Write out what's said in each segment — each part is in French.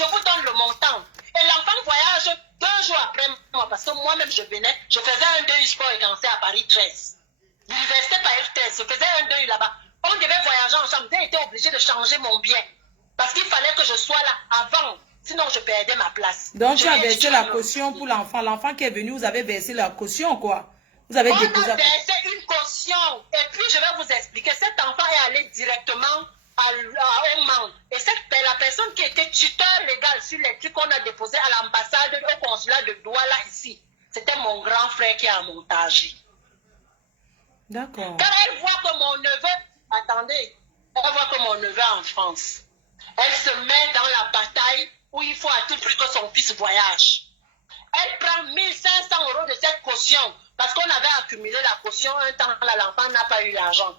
je vous donne le montant. Et l'enfant voyage 2 jours après moi, parce que moi-même je venais, je faisais un deuil sport et cancer à Paris 13. L'université Paris 13, je faisais un deuil là-bas. On devait voyager ensemble, j'ai été obligé de changer mon bien. Parce qu'il fallait que je sois là avant, sinon je perdais ma place. Donc tu as versé la caution pour l'enfant. L'enfant qui est venu, vous avez versé la caution, quoi. Vous avez déposé. On a versé une caution. Et puis je vais vous expliquer, cet enfant est allé directement au Mans. Et la personne qui était tuteur légal sur les trucs qu'on a déposés à l'ambassade, au consulat de Douala ici, c'était mon grand frère qui a montage. D'accord. Quand elle voit que mon neveu, attendez, elle voit que mon neveu est en France, elle se met dans la bataille où il faut à tout prix que son fils voyage. Elle prend 1500 € de cette caution parce qu'on avait accumulé la caution un temps, là, l'enfant n'a pas eu l'argent.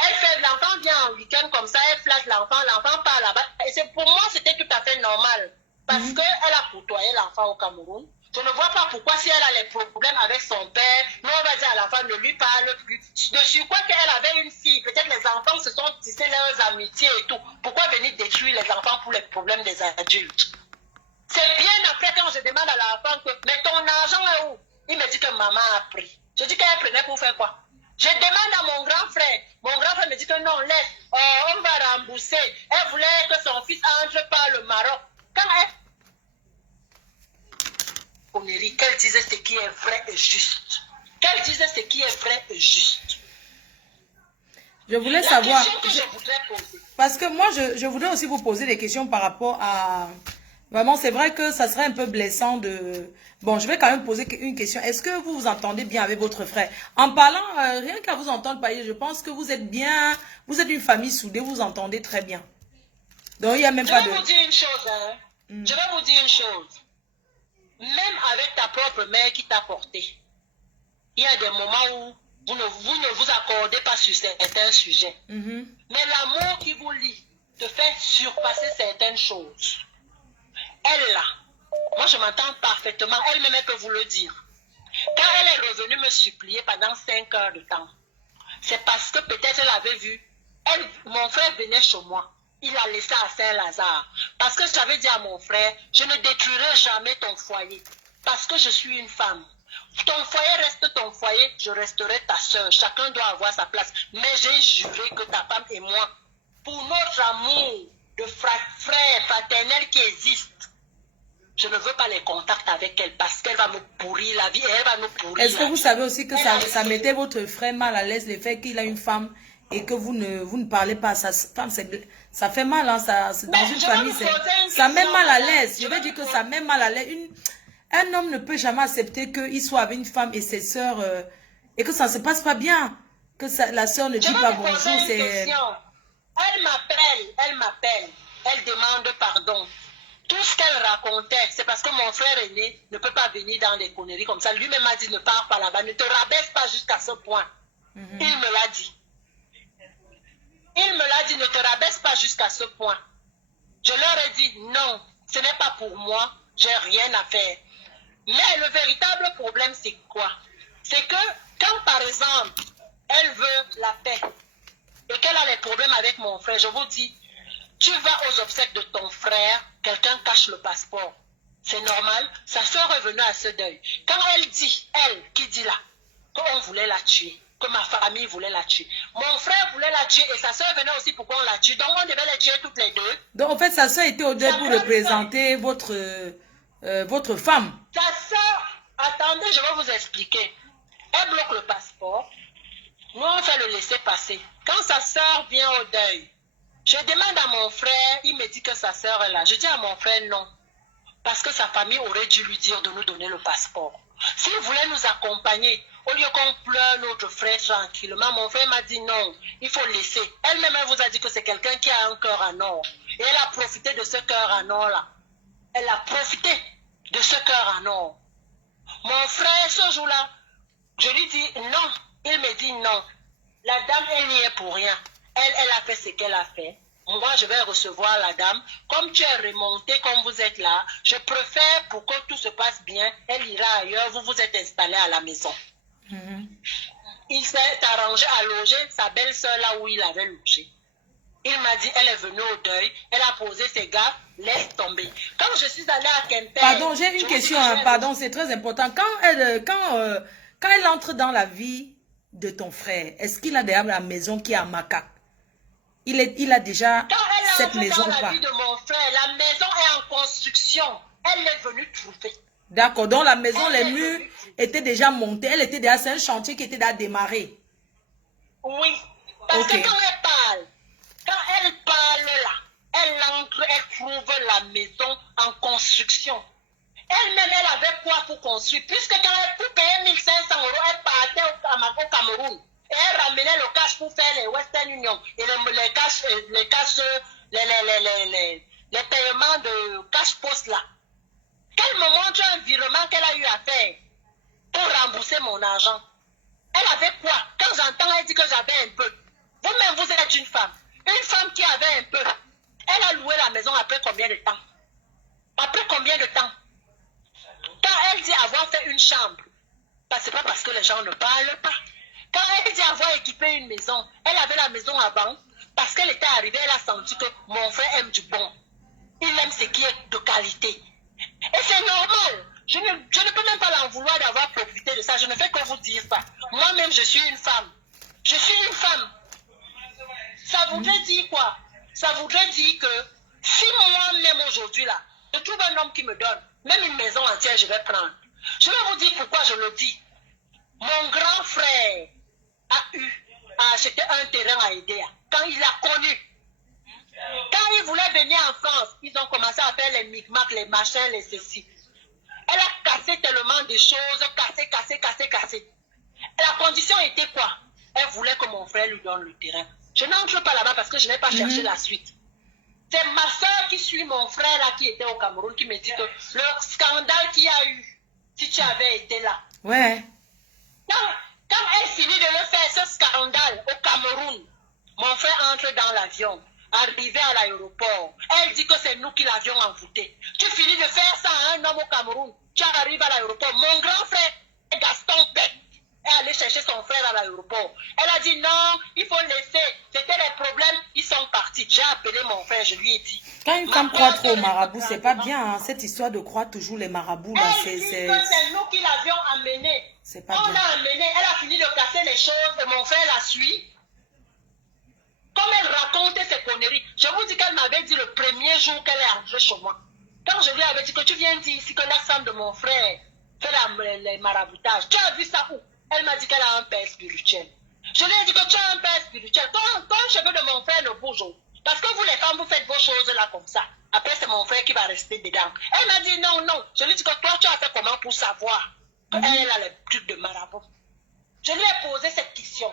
Elle fait, l'enfant vient en week-end comme ça, elle flatte l'enfant part là-bas. Et pour moi, c'était tout à fait normal parce qu'elle a côtoyé l'enfant au Cameroun. Je ne vois pas pourquoi, si elle a les problèmes avec son père, nous on va dire à l'enfant ne lui parle plus. De sur quoi qu'elle avait une fille, peut-être les enfants se sont tissés leurs amitiés et tout. Pourquoi venir détruire les enfants pour les problèmes des adultes? C'est bien après quand je demande à l'enfant que, mais ton argent est où? Il me dit que maman a pris. Je dis qu'elle prenait pour faire quoi? Je demande à mon grand frère. Mon grand frère me dit que non, laisse, on va rembourser. Elle voulait que son fils entre par le Maroc. Quand elle... Qu'elle disait ce qui est vrai et juste. Qu'elle disait ce qui est vrai et juste. Je voulais savoir... Que je voudrais poser. Parce que moi, je voudrais aussi vous poser des questions par rapport à... Vraiment, c'est vrai que ça serait un peu blessant de... Bon, je vais quand même poser une question. Est-ce que vous vous entendez bien avec votre frère? En parlant, rien qu'à vous entendre parler, je pense que vous êtes bien... Vous êtes une famille soudée, vous vous entendez très bien. Donc, il n'y a même pas de... Je vais vous dire une chose, hein. Je vais vous dire une chose. Même avec ta propre mère qui t'a porté, il y a des moments où vous ne vous accordez pas sur certains sujets. Mais l'amour qui vous lie te fait surpasser certaines choses. Elle là, moi je m'entends parfaitement, elle-même elle peut vous le dire. Quand elle est revenue me supplier pendant 5 heures de temps, c'est parce que peut-être elle avait vu, mon frère venait chez moi, il l'a laissé à Saint-Lazare. Parce que j'avais dit à mon frère, je ne détruirai jamais ton foyer, parce que je suis une femme. Ton foyer reste ton foyer, je resterai ta soeur, chacun doit avoir sa place. Mais j'ai juré que ta femme et moi, pour notre amour de frère fraternel qui existe, je ne veux pas les contacts avec elle parce qu'elle va me pourrir la vie et elle va nous pourrir. Est-ce que vous savez aussi que ça mettait votre frère mal à l'aise, le fait qu'il a une femme et que vous ne parlez pas à sa femme? Ça fait mal, hein, dans une famille, ça met mal à l'aise. Je vais dire que ça met mal à l'aise. Un homme ne peut jamais accepter qu'il soit avec une femme et ses sœurs et que ça ne se passe pas bien. Que la sœur ne dit pas bonjour. Elle m'appelle, elle demande pardon. Tout ce qu'elle racontait, c'est parce que mon frère aîné ne peut pas venir dans des conneries comme ça. Lui-même m'a dit, ne pars pas là-bas, ne te rabaisse pas jusqu'à ce point. Il me l'a dit. Il me l'a dit, ne te rabaisse pas jusqu'à ce point. Je leur ai dit, non, ce n'est pas pour moi, j'ai rien à faire. Mais le véritable problème, c'est quoi? C'est que quand, par exemple, elle veut la paix et qu'elle a les problèmes avec mon frère, je vous dis, tu vas aux obsèques de ton frère, quelqu'un cache le passeport. C'est normal, sa soeur est venue à ce deuil. Quand elle dit, qui dit là, qu'on voulait la tuer, que ma famille voulait la tuer. Mon frère voulait la tuer et sa soeur venait aussi pour qu'on la tue. Donc on devait les tuer toutes les deux. Donc en fait, sa soeur était au deuil pour représenter votre femme. Sa soeur, attendez, je vais vous expliquer. Elle bloque le passeport. Nous, on fait le laisser passer. Quand sa soeur vient au deuil, je demande à mon frère, il me dit que sa soeur est là. Je dis à mon frère non. Parce que sa famille aurait dû lui dire de nous donner le passeport. S'il voulait nous accompagner, au lieu qu'on pleure notre frère tranquillement, mon frère m'a dit non, il faut laisser. Elle-même, elle vous a dit que c'est quelqu'un qui a un cœur en or. Et elle a profité de ce cœur en or-là. Elle a profité de ce cœur en or. Mon frère, ce jour-là, je lui dis non. Il me dit non. La dame, elle n'y est pour rien. Elle a fait ce qu'elle a fait. Moi, je vais recevoir la dame. Comme tu es remonté, comme vous êtes là, je préfère, pour que tout se passe bien, elle ira ailleurs, vous vous êtes installé à la maison. Il s'est arrangé à loger sa belle-sœur là où il avait logé. Il m'a dit, elle est venue au deuil, elle a posé ses gars, laisse tomber. Quand je suis allée à Quimper... Pardon, j'ai une question, hein, pardon, c'est très important. Quand elle entre dans la vie de ton frère, est-ce qu'il a déjà la maison qui est à Macaque? Il a déjà cette maison ou pas? Quand elle entre dans la vie de mon frère, la maison est en construction. Elle est venue trouver. D'accord, donc la maison, les murs étaient déjà montés. Elle était déjà, c'est un chantier qui était déjà démarré. Oui, parce que quand elle parle là, elle entre, elle trouve la maison en construction. Elle-même, elle avait quoi pour construire? Puisque quand elle pour payer 1500 €, elle partait au Cameroun. Et elle ramenait le cash pour faire les Western Union. Et les paiements de cash post là. Qu'elle me montre un virement qu'elle a eu à faire pour rembourser mon argent. Elle avait quoi? Quand j'entends, elle dit que j'avais un peu. Vous-même, vous êtes une femme. Une femme qui avait un peu. Elle a loué la maison après combien de temps? Après combien de temps? Quand elle dit avoir fait une chambre, c'est pas parce que les gens ne parlent pas. Quand elle dit avoir équipé une maison, elle avait la maison avant, parce qu'elle était arrivée, elle a senti que mon frère aime du bon. Il aime ce qui est de qualité. Et c'est normal. Je ne peux même pas l'en vouloir d'avoir profité de ça. Je ne fais que vous dire ça. Moi-même, je suis une femme. Je suis une femme. Ça voudrait dire quoi? Ça voudrait dire que si moi-même aujourd'hui, là, je trouve un homme qui me donne, même une maison entière, je vais prendre. Je vais vous dire pourquoi je le dis. Mon grand frère a acheté un terrain à Edea. Quand il l'a connu, quand il voulait venir en France, ils ont commencé à faire les micmacs, les machins, les ceci. Elle a cassé tellement de choses, cassé. Et la condition était quoi? Elle voulait que mon frère lui donne le terrain. Je n'entre pas là-bas parce que je n'ai pas cherché la suite. C'est ma soeur qui suit mon frère là qui était au Cameroun qui me dit que le scandale qu'il y a eu, si tu avais été là. Ouais. Quand elle finit de le faire, ce scandale au Cameroun, mon frère entre dans l'avion, arrivé à l'aéroport. Elle dit que c'est nous qui l'avions envoûté. Tu finis de faire ça à un homme au Cameroun, tu arrives à l'aéroport. Mon grand frère, Gaston Beck, est allé chercher son frère à l'aéroport. Elle a dit non, il faut laisser. C'était les problèmes, ils sont partis. J'ai appelé mon frère, je lui ai dit. Quand une femme croit trop aux marabouts, c'est pas bien. Hein. Cette histoire de croire toujours les marabouts, là, elle dit que c'est nous qui l'avions amené. C'est pas On bien. l'a amené, elle a fini de casser les choses et mon frère la suit. Comme elle racontait ses conneries, je vous dis qu'elle m'avait dit le premier jour qu'elle est entrée chez moi. Quand je lui avais dit que tu viens dire ici que la femme de mon frère fait les maraboutages, tu as vu ça où? Elle m'a dit qu'elle a un père spirituel. Je lui ai dit que tu as un père spirituel. Quand le cheveu de mon frère ne bouge, parce que vous les femmes, vous faites vos choses là comme ça. Après, c'est mon frère qui va rester dedans. Elle m'a dit non. Je lui ai dit que toi, tu as fait comment pour savoir qu'elle a les trucs de marabout. Je lui ai posé cette question.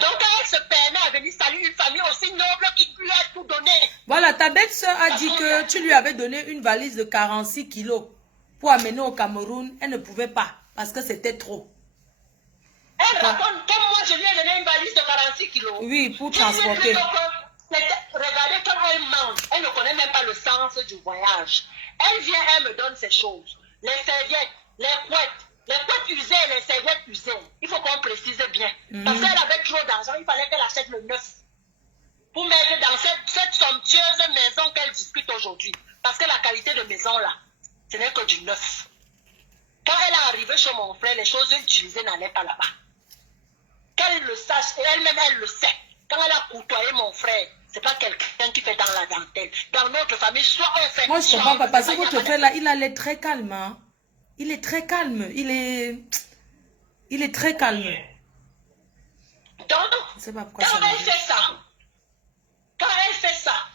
Donc, elle se permet à venir saluer une famille aussi noble qui lui a tout donné. Voilà, ta belle-sœur a dit que tu lui avais donné une valise de 46 kilos pour amener au Cameroun. Elle ne pouvait pas parce que c'était trop. Elle raconte comme moi, je lui ai donné une valise de 46 kilos. Oui, pour transporter. Regardez comme elle mange. Elle ne connaît même pas le sens du voyage. Elle vient, elle me donne ces choses. Les serviettes, les couettes usées, les serviettes usées. Il faut qu'on précise bien. Parce qu'elle avait trop d'argent, il fallait qu'elle achète le neuf. Pour mettre dans cette somptueuse maison qu'elle discute aujourd'hui. Parce que la qualité de maison là, ce n'est que du neuf. Quand elle est arrivée chez mon frère, les choses utilisées n'allaient pas là-bas. Qu'elle le sache, et elle-même elle le sait. Quand elle a côtoyé mon frère, c'est pas quelqu'un qui fait dans la dentelle. Dans notre famille, soit on fait... Moi, je comprends pas. Parce que votre frère, là, il a l'air très calme. Hein. Il est très calme. Il est très calme. Donc, je sais pas pourquoi quand elle fait ça,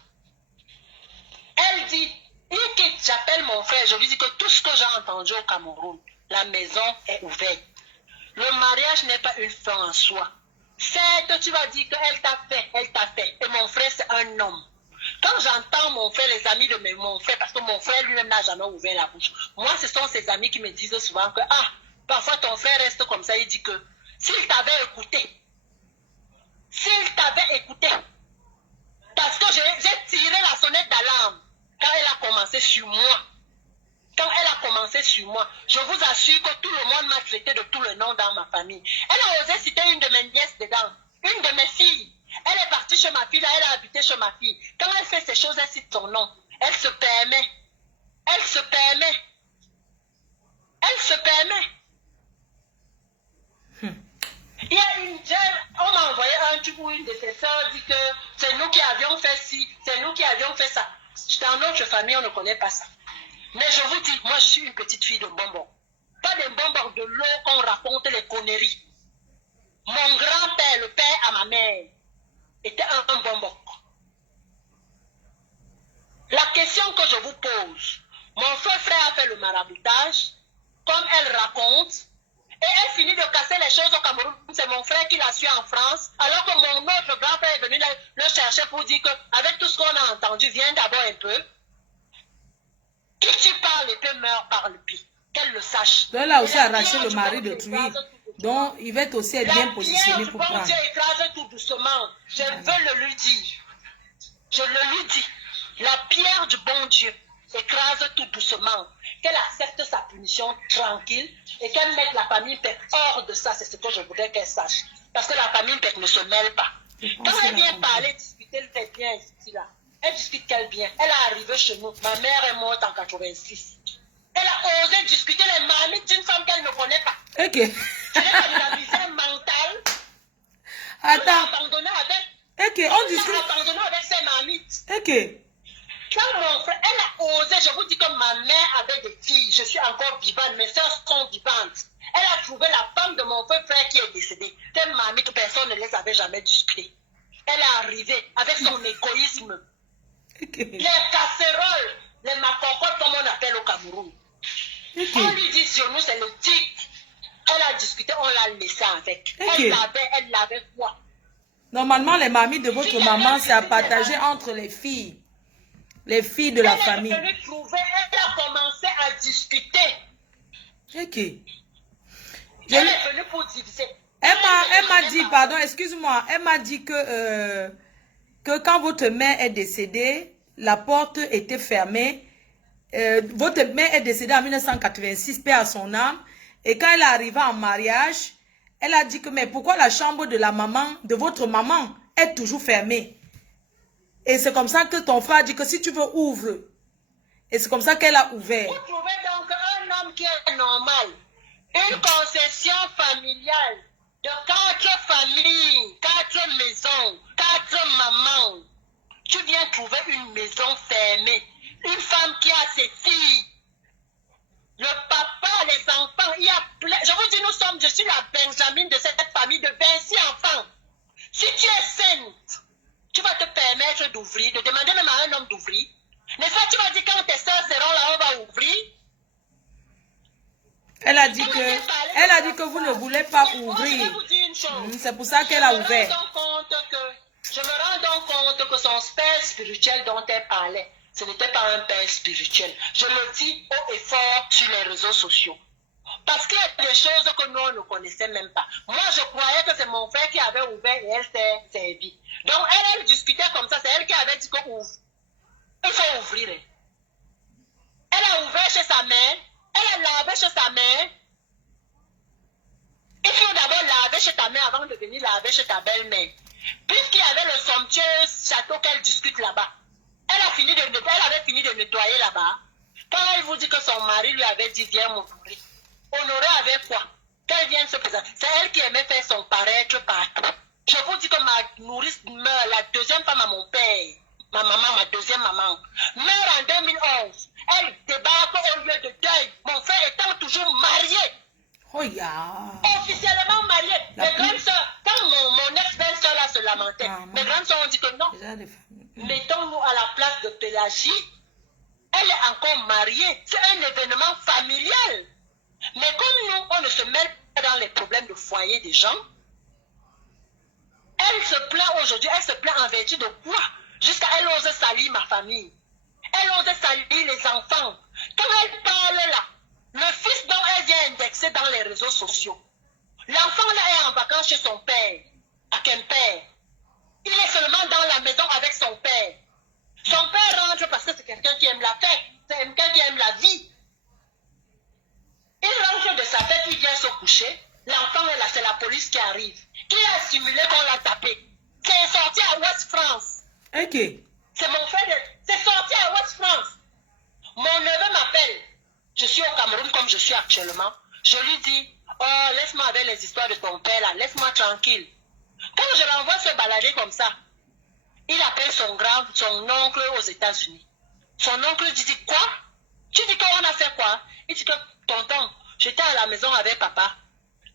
elle dit, il quitte, j'appelle mon frère, je lui dis que tout ce que j'ai entendu au Cameroun, la maison est ouverte. Le mariage n'est pas une fin en soi. Certes, tu vas dire qu'elle t'a fait. Et mon frère, c'est un homme. Quand j'entends mon frère, les amis de mon frère, parce que mon frère lui-même n'a jamais ouvert la bouche. Moi, ce sont ses amis qui me disent souvent que, parfois ton frère reste comme ça, il dit que, s'il t'avait écouté, parce que j'ai tiré la sonnette d'alarme quand elle a commencé sur moi. Je vous assure que tout le monde m'a traité de tout le nom dans ma famille. Elle a osé citer une de mes nièces dedans. Une de mes filles, elle est partie chez ma fille, là, elle a habité chez ma fille. Quand elle fait ces choses, elle cite son nom. Elle se permet. Elle se permet. Elle se permet. Il y a on m'a envoyé un truc où une de ses soeurs dit que c'est nous qui avions fait ci, c'est nous qui avions fait ça. Dans notre famille, on ne connaît pas ça. Mais je vous dis, moi je suis une petite fille de bonbon. Pas de bonbons de l'eau qu'on raconte les conneries. Mon grand-père, le père à ma mère, était un bonbon. La question que je vous pose, mon frère a fait le maraboutage, comme elle raconte, et elle finit de casser les choses au Cameroun. C'est mon frère qui l'a su en France, alors que mon autre grand-père est venu le chercher pour dire qu'avec tout ce qu'on a entendu, viens d'abord un peu. Qui tu parles et peut meurt par le pied. Qu'elle le sache. Donc elle a aussi arraché le mari de Truy. Donc il va être aussi bien positionné pour prendre. Dieu écrase tout doucement. Je veux le lui dire. Je le lui dis. La pierre du bon Dieu écrase tout doucement. Qu'elle accepte sa punition tranquille et qu'elle mette la famille Peck hors de ça. C'est ce que je voudrais qu'elle sache. Parce que la famille Peck ne se mêle pas. Quand elle vient parler, discuter, elle bien ici là. Elle discute quel bien. Elle est arrivée chez nous. Ma mère est morte en 86. Elle a osé discuter les marmites d'une femme qu'elle ne connaît pas. Ok. Elle a de la misère mentale. Attends. Elle a abandonné avec. Ok, on discute. Elle a abandonné avec ses marmites. Ok. Quand mon frère, elle a osé, je vous dis que ma mère avait des filles. Je suis encore vivante, mes soeurs sont vivantes. Elle a trouvé la femme de mon frère qui est décédé. Ces marmites, personne ne les avait jamais discutées. Elle est arrivée avec son égoïsme. Okay. Les casseroles, les macocottes comme on appelle au Cameroun. Okay. On lui dit sur nous c'est le tic. Elle a discuté, on l'a laissé avec. Okay. Elle l'avait quoi? Normalement, les mamies de votre maman, c'est à partager entre les filles. Les filles de la famille. Elle est venue trouver, elle a commencé à discuter. Ok. Elle est venue pour diviser. Elle m'a dit, pardon, excuse-moi, elle m'a dit que quand votre mère est décédée, la porte était fermée. Votre mère est décédée en 1986, paix à son âme. Et quand elle est arrivée en mariage, elle a dit que, mais pourquoi la chambre de la maman, de votre maman, est toujours fermée? Et c'est comme ça que ton frère a dit que si tu veux, ouvre. Et c'est comme ça qu'elle a ouvert. Vous trouvez donc un homme qui est normal, une concession familiale de 4 familles, 4 maisons, 4 mamans. Tu viens trouver une maison fermée. Une femme qui a ses filles. Le papa, les enfants, il y a plein. Je vous dis, je suis la Benjamin de cette famille de 26 enfants. Si tu es sainte, tu vas te permettre d'ouvrir, de demander même à un homme d'ouvrir. Mais ça, tu vas dire quand tes soeurs seront là, on va ouvrir. Elle a dit que vous ne voulez pas ouvrir. C'est pour ça qu'elle a ouvert. Je me rends donc compte que son père spirituel dont elle parlait, ce n'était pas un père spirituel. Je le dis haut et fort sur les réseaux sociaux. Parce qu'il y a des choses que nous, on ne connaissait même pas. Moi, je croyais que c'est mon frère qui avait ouvert et elle s'est servie. Donc, elle discutait comme ça. C'est elle qui avait dit qu'on ouvre. Il faut ouvrir. Elle a ouvert chez sa mère. Elle a lavé chez sa mère. Il faut d'abord laver chez ta mère avant de venir laver chez ta belle-mère. Puisqu'il y avait le somptueux château qu'elle discute là-bas. Elle avait fini de nettoyer là-bas. Quand elle vous dit que son mari lui avait dit viens m'honorer. Honorer avec quoi? Qu'elle vienne se présenter. C'est elle qui aimait faire son paraître partout. Je vous dis que ma nourrice meurt, la deuxième femme à mon père, ma maman, ma deuxième maman, meurt en 2011. Elle débarque au lieu de deuil. Mon frère étant toujours marié. Oh yeah. Officiellement marié. Mes grandes soeurs, quand mon ex-belle-soeur là se lamentait, mes grandes soeurs ont dit que non. Mettons-nous à la place de Pélagie. Elle est encore mariée. C'est un événement familial. Mais comme nous, on ne se mêle pas dans les problèmes de foyer des gens, elle se plaint aujourd'hui, elle se plaint en vertu de quoi? Jusqu'à elle ose salir ma famille. Elle ose salir les enfants. Quand elle parle là, le fils dont elle vient indexer dans les réseaux sociaux, l'enfant là est en vacances chez son père, à Quimper. Il est seulement dans la maison avec son père. Son père rentre parce que c'est quelqu'un qui aime la fête, c'est quelqu'un qui aime la vie. Il rentre de sa fête, il vient se coucher. L'enfant est là, c'est la police qui arrive, Qui a simulé qu'on l'a tapé? C'est sorti à West France. Ok. C'est mon frère. C'est sorti à West France. Mon neveu m'appelle. Je suis au Cameroun comme je suis actuellement. Je lui dis, oh, laisse-moi avec les histoires de ton père là. Laisse-moi tranquille. Quand je l'envoie se balader comme ça, il appelle son oncle aux États-Unis. Son oncle dit quoi? Tu dis qu'on a fait quoi? Il dit que tonton, j'étais à la maison avec papa.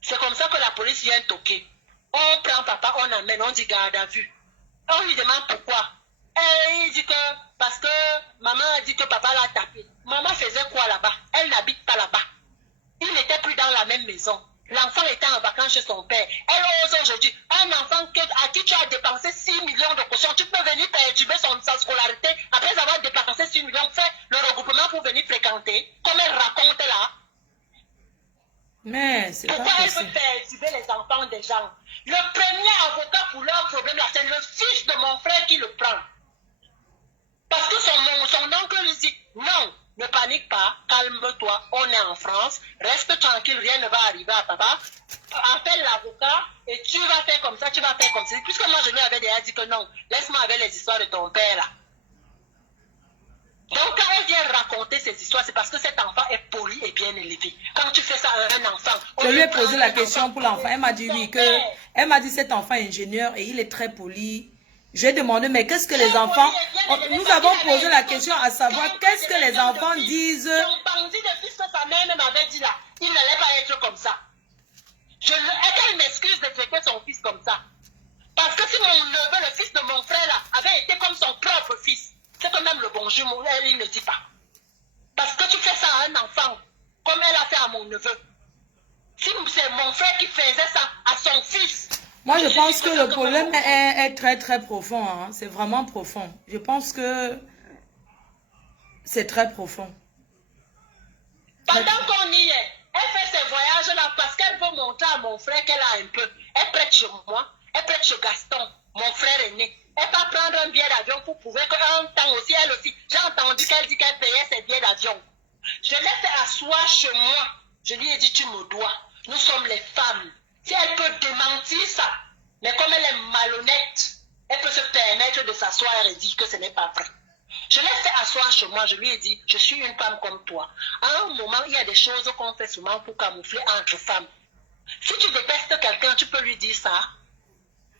C'est comme ça que la police vient toquer. On prend papa, on amène, on dit garde à vue. On lui demande pourquoi. Et il dit que parce que maman a dit que papa l'a tapé. Maman faisait quoi là-bas? Elle n'habite pas là-bas. Il n'était plus dans la même maison. L'enfant était en vacances chez son père. Elle ose aujourd'hui, un enfant à qui tu as dépensé 6 millions de caution, tu peux venir perturber sa scolarité après avoir dépensé 6 millions, faire le regroupement pour venir fréquenter, comme elle raconte là. Mais c'est pourquoi pas elle veut perturber les enfants des gens? Le premier avocat pour leur problème là, c'est le fils de mon frère qui le prend. Parce que son oncle lui dit, non, ne panique pas, calme-toi, on est en France, reste tranquille, rien ne va arriver à papa. Appelle l'avocat et tu vas faire comme ça, tu vas faire comme ça. Puisque moi je lui avais déjà dit que non, laisse-moi avec les histoires de ton père là. Donc quand elle vient raconter ces histoires, c'est parce que cet enfant est poli et bien élevé. Quand tu fais ça à un enfant... Je lui ai posé la question pour l'enfant, elle m'a dit oui, elle m'a dit cet enfant est ingénieur et il est très poli. J'ai demandé, mais qu'est-ce que les enfants... Nous avons posé la question à savoir qu'est-ce que les enfants disent. Son bandit de fils que sa mère m'avait dit là, il n'allait pas être comme ça. Elle m'excuse de traiter son fils comme ça. Parce que si mon neveu, le fils de mon frère là, avait été comme son propre fils, c'est quand même le bonjour, elle ne dit pas. Parce que tu fais ça à un enfant, comme elle a fait à mon neveu. Si c'est mon frère qui faisait ça à son fils... Moi, je pense que le problème est très, très profond. Hein. C'est vraiment profond. Je pense que c'est très profond. Pendant qu'on y est, elle fait ces voyages-là parce qu'elle veut montrer à mon frère qu'elle a un peu. Elle prête chez moi, elle prête chez Gaston, mon frère aîné. Elle va prendre un billet d'avion pour prouver qu'un temps aussi, elle aussi, j'ai entendu qu'elle dit qu'elle payait ses billets d'avion. Je l'ai fait asseoir chez moi. Je lui ai dit, tu me dois. Nous sommes les femmes. Si elle peut démentir ça, mais comme elle est malhonnête, elle peut se permettre de s'asseoir et dire que ce n'est pas vrai. Je l'ai fait asseoir chez moi, je lui ai dit, je suis une femme comme toi. À un moment, il y a des choses qu'on fait souvent pour camoufler entre femmes. Si tu détestes quelqu'un, tu peux lui dire ça.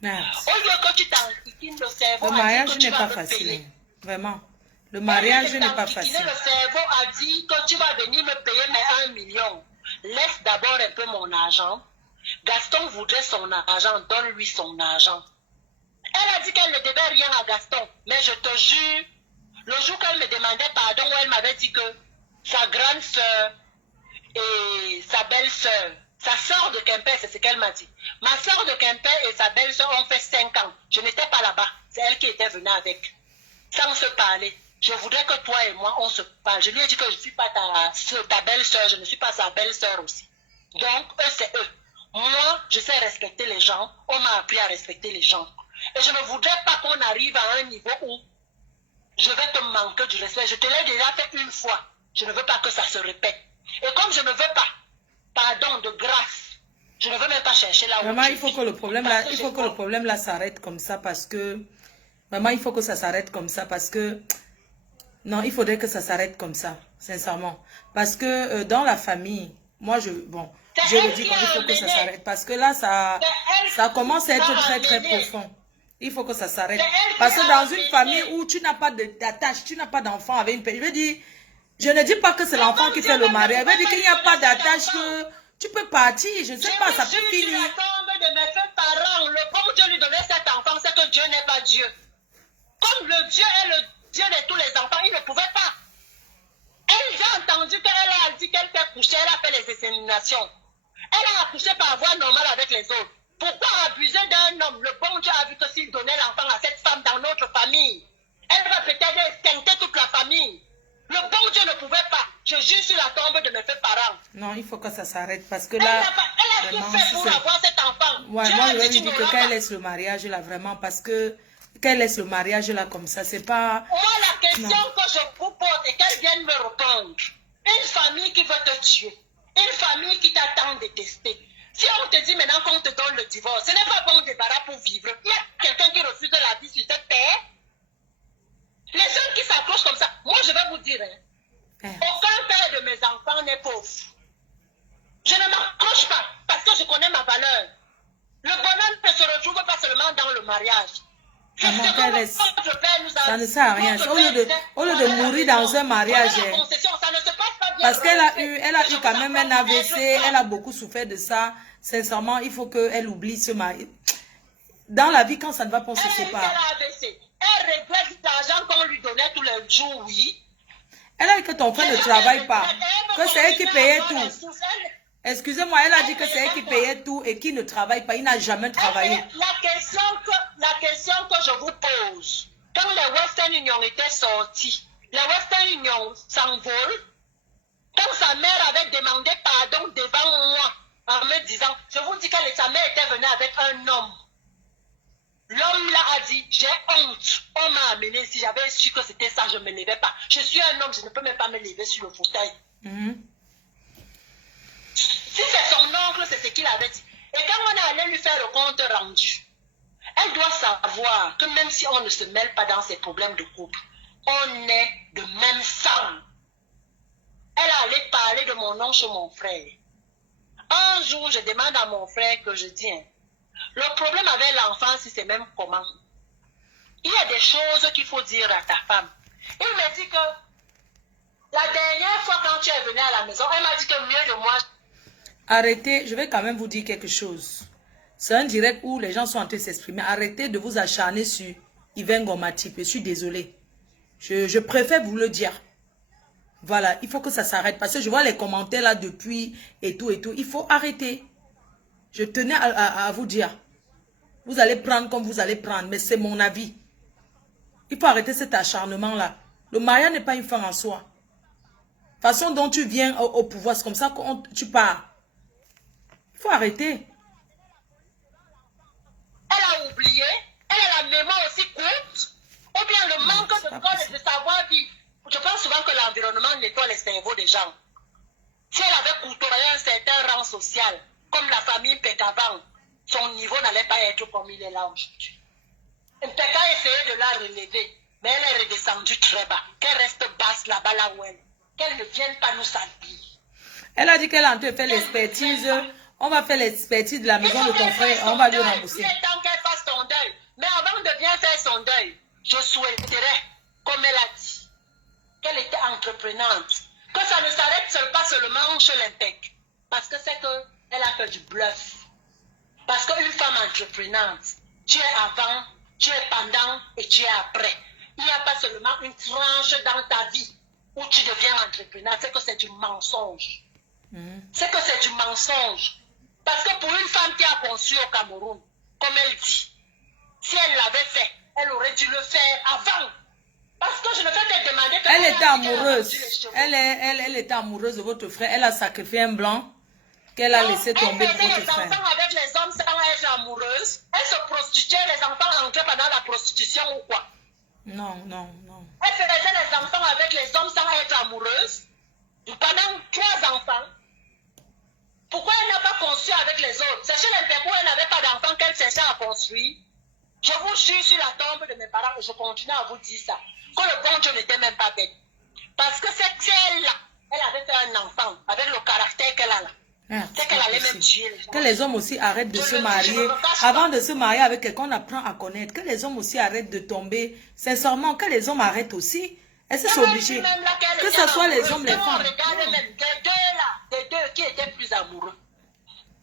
Merci. Au lieu que tu t'enquiquines le cerveau, le mariage n'est pas facile. Vraiment. Le mariage n'est pas facile. Le cerveau a dit que tu vas venir me payer mais 1 million. Laisse d'abord un peu mon argent. Gaston voudrait son argent, donne-lui son argent. Elle a dit qu'elle ne devait rien à Gaston, mais je te jure, le jour qu'elle me demandait pardon, elle m'avait dit que sa grande soeur et sa belle-soeur, sa soeur de Quimper, c'est ce qu'elle m'a dit. Ma soeur de Quimper et sa belle-soeur ont fait 5 ans. Je n'étais pas là-bas, c'est elle qui était venue avec. Sans se parler. Je voudrais que toi et moi, on se parle. Je lui ai dit que je ne suis pas ta belle-soeur, je ne suis pas sa belle-soeur aussi. Donc, eux, c'est eux. Moi, je sais respecter les gens. On m'a appris à respecter les gens. Et je ne voudrais pas qu'on arrive à un niveau où je vais te manquer du respect. Je te l'ai déjà fait une fois. Je ne veux pas que ça se répète. Et comme je ne veux pas, pardon, de grâce, je ne veux même pas chercher là où vraiment, il faut que le problème là, s'arrête comme ça parce que... Vraiment, il faut que ça s'arrête comme ça parce que... Non, il faudrait que ça s'arrête comme ça, sincèrement. Parce que dans la famille, moi, je le dis qu'il faut que ça s'arrête. Parce que là, ça commence à être très, très profond. Il faut que ça s'arrête. Parce que dans une famille où tu n'as pas d'attache, tu n'as pas d'enfant avec une personne, je veux dire, je ne dis pas que c'est l'enfant qui fait le mariage. Je veux dire qu'il n'y a pas d'attache, que tu peux partir, je ne sais pas, ça peut finir. Le bon Dieu lui donnait cet enfant, c'est que Dieu n'est pas Dieu. Comme le Dieu est le Dieu de tous les enfants, il ne pouvait pas. Elle a entendu qu'elle a dit qu'elle fait coucher, elle a fait les inséminations. Elle a accouché par voie normale avec les autres. Pourquoi abuser d'un homme? Le bon Dieu a vu que s'il donnait l'enfant à cette femme dans notre famille, elle va peut-être extincter toute la famille. Le bon Dieu ne pouvait pas. Je jure sur la tombe de mes parents. Non, il faut que ça s'arrête parce que là... Elle a tout fait pour avoir cet enfant. Ouais, moi, je vais lui dire que qu'elle laisse le mariage là, vraiment, parce que qu'elle laisse le mariage là comme ça, c'est pas... Moi, la question que je vous pose et qu'elle vienne me répondre. Une famille qui veut te tuer, une famille qui t'a tant détesté, Si on te dit maintenant qu'on te donne le divorce, ce n'est pas bon débarras pour vivre. Il y a quelqu'un qui refuse la vie sur cette terre. Les gens qui s'approchent comme ça, moi je vais vous dire, aucun père de mes enfants n'est pauvre. Je ne m'accroche pas parce que je connais ma valeur. Le bonheur ne se retrouve pas seulement dans le mariage. Ça ne sert à rien. Au lieu de mourir dans un mariage, parce qu'elle a eu quand même un AVC, elle a beaucoup souffert de ça. Sincèrement, il faut qu'elle oublie ce mari. Dans la vie, quand ça ne va pas, on se sépare. Elle regrette l'argent qu'on lui donnait tous les jours, oui. Elle a dit que ton frère ne travaille pas, que c'est elle qui payait tout. Excusez-moi, elle a dit que c'est elle qui payait tout et qui ne travaille pas. Il n'a jamais travaillé. La question que je vous pose, quand les Western Union étaient sortis, les Western Union s'envolent, quand sa mère avait demandé pardon devant moi, en me disant, je vous dis que sa mère était venue avec un homme. L'homme là a dit, j'ai honte. On m'a amené, si j'avais su que c'était ça, je ne me levais pas. Je suis un homme, je ne peux même pas me lever sur le fauteuil. Si c'est son oncle, c'est ce qu'il avait dit. Et quand on est allé lui faire le compte rendu, elle doit savoir que même si on ne se mêle pas dans ses problèmes de couple, on est de même sang. Elle allait parler de mon oncle chez mon frère. Un jour, je demande à mon frère que je dis, le problème avec l'enfant, c'est même comment. Il y a des choses qu'il faut dire à ta femme. Il m'a dit que la dernière fois quand tu es venu à la maison, elle m'a dit que mieux de moi. Arrêtez, je vais quand même vous dire quelque chose. C'est un direct où les gens sont en train de s'exprimer. Arrêtez de vous acharner sur Yvain Gomatip. Je suis désolée. Je préfère vous le dire. Voilà, il faut que ça s'arrête. Parce que je vois les commentaires là depuis et tout et tout. Il faut arrêter. Je tenais à vous dire. Vous allez prendre comme vous allez prendre. Mais c'est mon avis. Il faut arrêter cet acharnement là. Le mariage n'est pas une fin en soi. La façon dont tu viens au pouvoir, c'est comme ça que tu pars. Il faut arrêter. Elle a oublié. Elle a la mémoire aussi courte. Ou bien le manque de code et de savoir-vivre. Je pense souvent que l'environnement nettoie les cerveaux des gens. Si elle avait côtoyé un certain rang social, comme la famille Pétavan, son niveau n'allait pas être comme il est là aujourd'hui. Péka a essayé de la relever, mais elle est redescendue très bas. Qu'elle reste basse là-bas là où elle est. Qu'elle ne vienne pas nous salir. Elle a dit qu'elle a en train de faire l'expertise. On va faire l'expertise de la maison de ton frère. On va lui rembourser. Il est temps qu'elle fasse son deuil. Mais avant de bien faire son deuil, je souhaiterais, comme elle a dit, qu'elle était entreprenante. Que ça ne s'arrête pas seulement chez l'IMPEC. Parce que c'est qu'elle a fait du bluff. Parce qu'une femme entreprenante, tu es avant, tu es pendant et tu es après. Il n'y a pas seulement une tranche dans ta vie où tu deviens entrepreneur. C'est que c'est du mensonge. C'est que c'est du mensonge. Parce que pour une femme qui a conçu au Cameroun, comme elle dit, si elle l'avait fait, elle aurait dû le faire avant. Parce que je ne vais te demander que... Elle était amoureuse. Elle était amoureuse de votre frère. Elle a sacrifié un blanc qu'elle a laissé tomber pour votre frère. Elle faisait les enfants avec les hommes sans être amoureuse. Elle se prostituait, les enfants entraient pendant la prostitution ou quoi? Non, non, non. Elle faisait les enfants avec les hommes sans être amoureuse. Pendant 3 enfants. Pourquoi elle n'a pas conçu avec les autres? C'est chez les pères où elle n'avait pas d'enfants qu'elle cherchait à construire. Je vous jure sur la tombe de mes parents et je continue à vous dire ça. Que le bon Dieu n'était même pas bête. Parce que c'est elle-là, elle avait fait un enfant avec le caractère qu'elle a là. C'est qu'elle allait même tuer les gens. Que les hommes aussi arrêtent de se marier. Avant de se marier avec quelqu'un, on apprend à connaître. Que les hommes aussi arrêtent de tomber. Sincèrement, que les hommes arrêtent aussi. Est-ce que c'est obligé? Que ce soit les hommes, les femmes. On regarde même des deux qui étaient plus amoureux.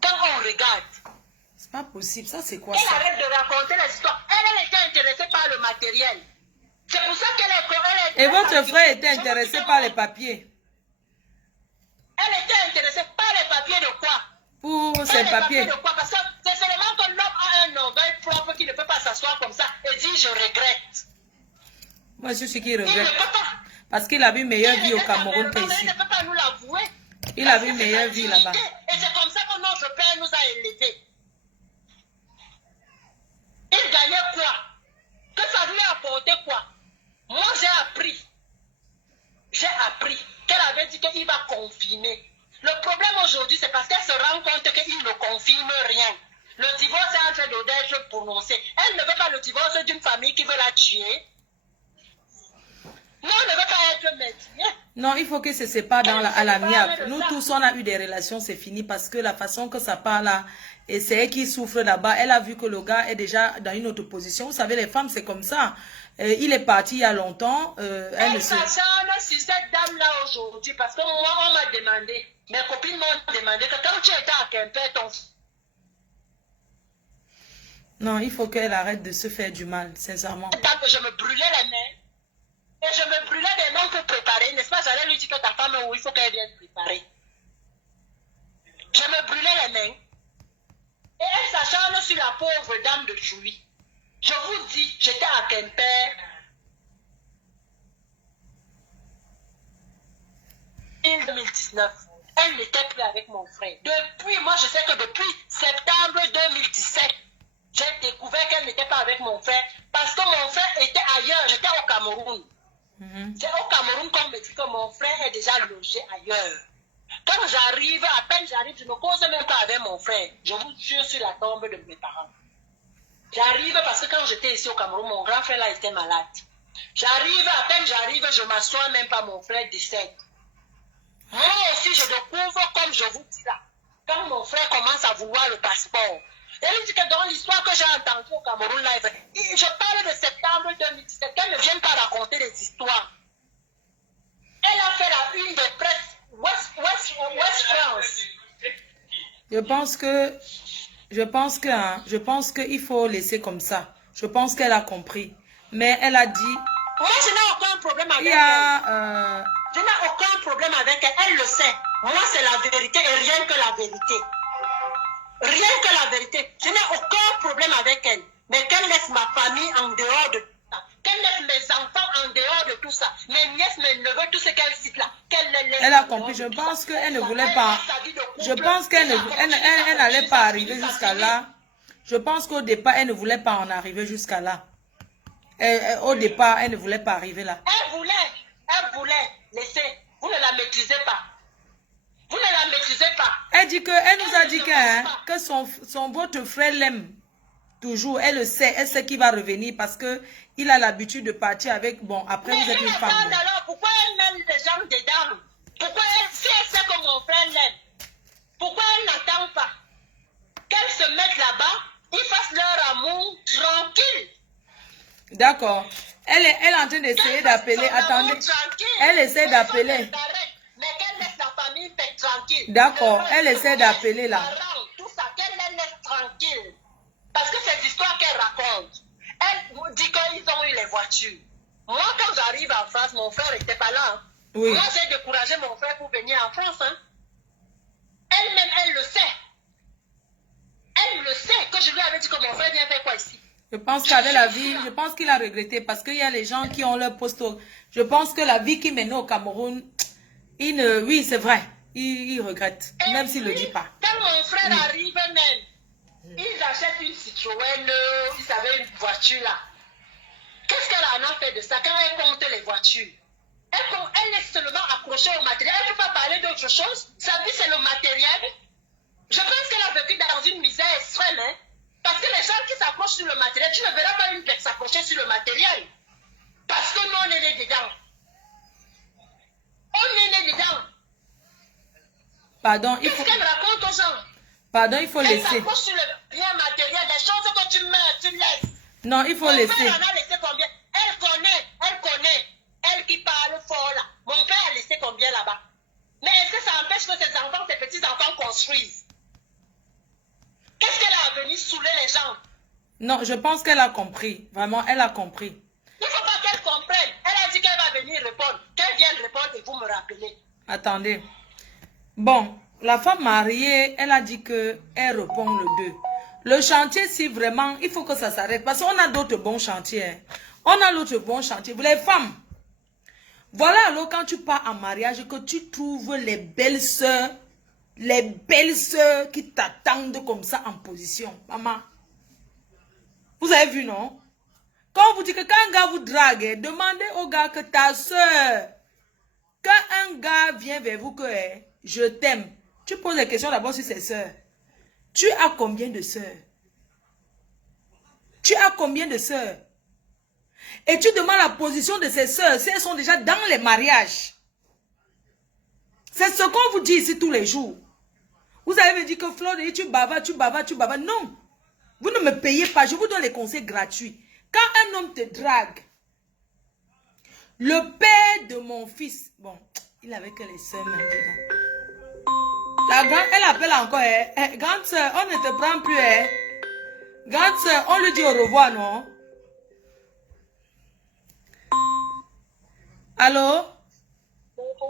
Quand on regarde. C'est pas possible. Ça, c'est quoi elle ça? Elle arrête de raconter l'histoire. Elle était intéressée par le matériel. C'est pour ça qu'elle est... Et votre frère était intéressé par les papiers? Elle était intéressée par les papiers de quoi? Pour ses papiers. De quoi? Parce que c'est seulement que l'homme a un orgueil propre qui ne peut pas s'asseoir comme ça et dire je regrette. Moi, je suis qui regrette. Il ne peut pas. Parce qu'il a vu une meilleure vie au Cameroun qu'ici. Il ne peut pas nous l'avouer. Il a vu une meilleure vie là-bas. Et c'est comme ça que notre père nous a élevés. Il gagnait quoi? Que ça lui a apporté quoi? Moi, j'ai appris qu'elle avait dit qu'il va confirmer. Le problème aujourd'hui, c'est parce qu'elle se rend compte qu'il ne confirme rien. Le divorce est en train d'être prononcé. Elle ne veut pas le divorce d'une famille qui veut la tuer. Non, elle ne veut pas être médiée. Non, il faut que ce soit pas dans à l'amiable. Nous tous, on a eu des relations, c'est fini parce que la façon que ça part là, et c'est elle qui souffre là-bas. Elle a vu que le gars est déjà dans une autre position. Vous savez, les femmes, c'est comme ça. Il est parti il y a longtemps. Elle s'acharne sur cette dame-là aujourd'hui parce que moi, on m'a demandé, mes copines m'ont demandé que quand tu étais à Quimper, ton... Non, il faut qu'elle arrête de se faire du mal, sincèrement. Je me brûlais les mains. Et je me brûlais des mains pour préparer, n'est-ce pas? J'allais lui dire que ta femme, il faut qu'elle vienne préparer. Je me brûlais les mains. Et elle s'acharne sur la pauvre dame de Jouy. Je vous dis, j'étais à Quimper. En 2019, elle n'était plus avec mon frère. Depuis, moi je sais que depuis septembre 2017, j'ai découvert qu'elle n'était pas avec mon frère parce que mon frère était ailleurs, j'étais au Cameroun. C'est au Cameroun qu'on me dit que mon frère est déjà logé ailleurs. Quand j'arrive, à peine j'arrive, je ne cause même pas avec mon frère. Je vous jure sur la tombe de mes parents. J'arrive parce que quand j'étais ici au Cameroun, mon grand frère là était malade. J'arrive, à peine j'arrive, je m'assois même pas, mon frère décède. Moi aussi, je découvre, comme je vous dis là, quand mon frère commence à vouloir le passeport. Elle dit que dans l'histoire que j'ai entendue au Cameroun Live, je parle de septembre 2017, qu'elle ne vienne pas raconter des histoires. Elle a fait la une de presse West France. Je pense qu'il faut laisser comme ça. Je pense qu'elle a compris. Mais elle a dit... Moi, je n'ai aucun problème avec elle. Je n'ai aucun problème avec elle. Elle le sait. Moi, c'est la vérité et rien que la vérité. Rien que la vérité. Je n'ai aucun problème avec elle. Mais qu'elle laisse ma famille en dehors de tout ça. Qu'elle laisse mes enfants en dehors de tout ça. Mes nièces, mes neveux, tout ce qu'elle cite là. Qu'elle les laisse. Elle a compris. Je pense qu'elle ne voulait pas. Je pense qu'elle n'allait pas arriver jusqu'à là. Je pense qu'au départ, elle ne voulait pas en arriver jusqu'à là. Au départ, elle ne voulait pas arriver là. Elle voulait laisser. Vous ne la maîtrisez pas. Vous ne la maîtrisez pas. Elle nous a dit que votre frère l'aime toujours. Elle le sait. Elle sait qu'il va revenir parce que il a l'habitude de partir avec. Bon, après vous êtes une femme. Alors, pourquoi elle met les gens dedans? Pourquoi si elle sait que mon frère l'aime, pourquoi elle n'attend pas qu'elle se mette là-bas, ils fassent leur amour tranquille? D'accord. Elle est en train d'essayer d'appeler. Attendez. Elle essaie d'appeler. Mais qu'elle laisse la famille tranquille. D'accord. Elle essaie d'appeler là. Tout ça, qu'elle les laisse tranquille. Parce que c'est l'histoire qu'elle raconte. Elle dit qu'ils ont eu les voitures. Moi, quand j'arrive en France, mon frère n'était pas là. Oui. Moi, j'ai découragé mon frère pour venir en France. Elle-même, elle le sait. Elle le sait que je lui avais dit que mon frère vient faire quoi ici. Je pense qu'avec la vie, je pense qu'il a regretté parce qu'il y a les gens qui ont leur poste. Je pense que la vie qu'il mène au Cameroun, oui, c'est vrai, il regrette, même s'il ne le dit pas. Quand mon frère arrive même, ils achètent une Citroën, ils avaient une voiture là. Qu'est-ce qu'elle en a fait de ça quand elle compte les voitures? Elle est seulement accrochée au matériel, elle ne peut pas parler d'autre chose. Sa vie, c'est le matériel. Je pense qu'elle a vécu dans une misère extrême, hein? Parce que les gens qui s'accrochent sur le matériel, tu ne verras pas une personne s'accrocher sur le matériel. Parce que nous, on est nés dedans. On est nés dedans. Pardon, Qu'est-ce qu'elle raconte aux gens? Pardon, il faut laisser. Elle s'accroche sur le bien matériel, les choses que tu mets, tu laisses. Non, il faut laisser. Mon père en a laissé combien? Elle connaît. Elle qui parle fort là. Mon père a laissé combien là-bas? Mais est-ce que ça empêche que ses enfants, ses petits-enfants construisent? Qu'est-ce qu'elle a à venir saouler les gens? Non, je pense qu'elle a compris. Vraiment, elle a compris. Il ne faut pas qu'elle comprenne. Elle a dit qu'elle va venir répondre. Qu'elle vienne répondre et vous me rappelez. Attendez. Bon, la femme mariée, elle a dit qu'elle répond le 2. Le chantier, si vraiment, il faut que ça s'arrête. Parce qu'on a d'autres bons chantiers. Hein. On a l'autre bon chantier. Vous les femmes. Voilà alors quand tu pars en mariage, que tu trouves les belles sœurs qui t'attendent comme ça en position. Maman. Vous avez vu, non? Quand on vous dit que quand un gars vous drague, demandez au gars que ta soeur, quand un gars vient vers vous, que je t'aime. Tu poses des questions d'abord sur ses sœurs. Tu as combien de sœurs? Tu as combien de sœurs? Et tu demandes la position de ses sœurs si elles sont déjà dans les mariages. C'est ce qu'on vous dit ici tous les jours. Vous avez me dit que Flo, tu bavardes, tu bavardes, tu bavardes. Non. Vous ne me payez pas. Je vous donne les conseils gratuits. Quand un homme te drague, le père de mon fils, bon, il avait que les sœurs maintenant. La grande, elle appelle encore, grande sœur, on ne te prend plus, grande sœur, on lui dit au revoir, non? Allô?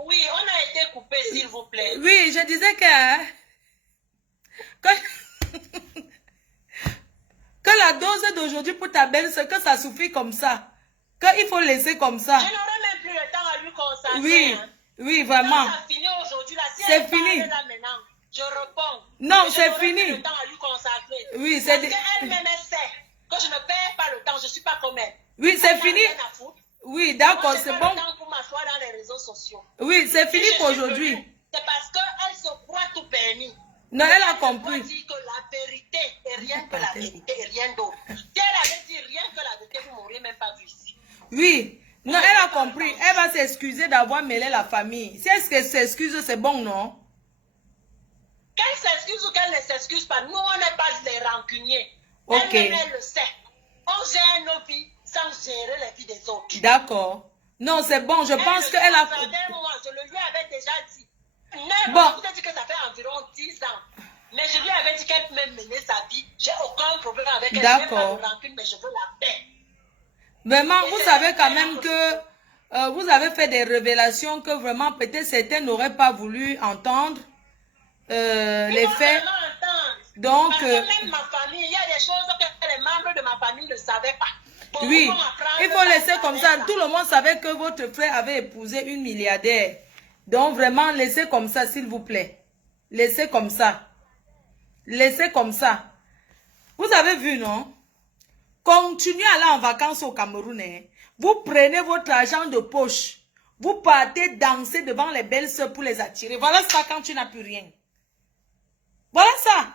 Oui, on a été coupé, s'il vous plaît. Oui, je disais que la dose d'aujourd'hui pour ta belle-sœur, que ça suffit comme ça. Qu'il faut laisser comme ça. Je n'aurai même plus le temps à lui consacrer. Oui, hein. oui, vraiment. Ça fini aujourd'hui. Si c'est fini. Là maintenant, je réponds. Non, c'est fini. fini. Le temps à lui consacrer. Oui, c'est parce qu'elle-même sait que je ne perds pas le temps. Je ne suis pas comme elle. Oui, c'est fini. Oui, d'accord, c'est bon. Le temps pour m'asseoir dans les réseaux sociaux. Oui, c'est fini pour aujourd'hui. C'est parce qu'elle se croit tout permis. Non, elle a compris. Elle dit que la vérité est rien que la vérité et rien d'autre. Si elle avait dit rien que la vérité, vous ne m'auriez même pas vu ici. Oui. Non, elle a compris. Elle va s'excuser d'avoir mêlé la famille. Si elle s'excuse, c'est bon, non? Qu'elle s'excuse ou qu'elle ne s'excuse pas, nous, on n'est pas des rancuniers. Ok. Elle le sait. On gère nos vies sans gérer les vies des autres. D'accord. Non, c'est bon. Je pense qu'elle a... Moi, je le lui avais déjà dit. Bon. Je vous ai dit que ça fait environ 10 ans. Mais je lui avais dit qu'elle peut mener sa vie. J'ai aucun problème avec elle. D'accord. Je n'ai pas de rancune, mais je veux la paix. Vraiment, vous savez quand même que vous avez fait des révélations que vraiment peut-être certains n'auraient pas voulu entendre. Les faits. Donc, parce que même ma famille, il y a des choses que les membres de ma famille ne savaient pas. Bon, oui, il faut laisser comme ça. Tout le monde savait que votre frère avait épousé une milliardaire. Donc, vraiment, laissez comme ça, s'il vous plaît. Laissez comme ça. Laissez comme ça. Vous avez vu, non? Continuez à aller en vacances au Cameroun. Hein. Vous prenez votre argent de poche. Vous partez danser devant les belles sœurs pour les attirer. Voilà ça quand tu n'as plus rien. Voilà ça.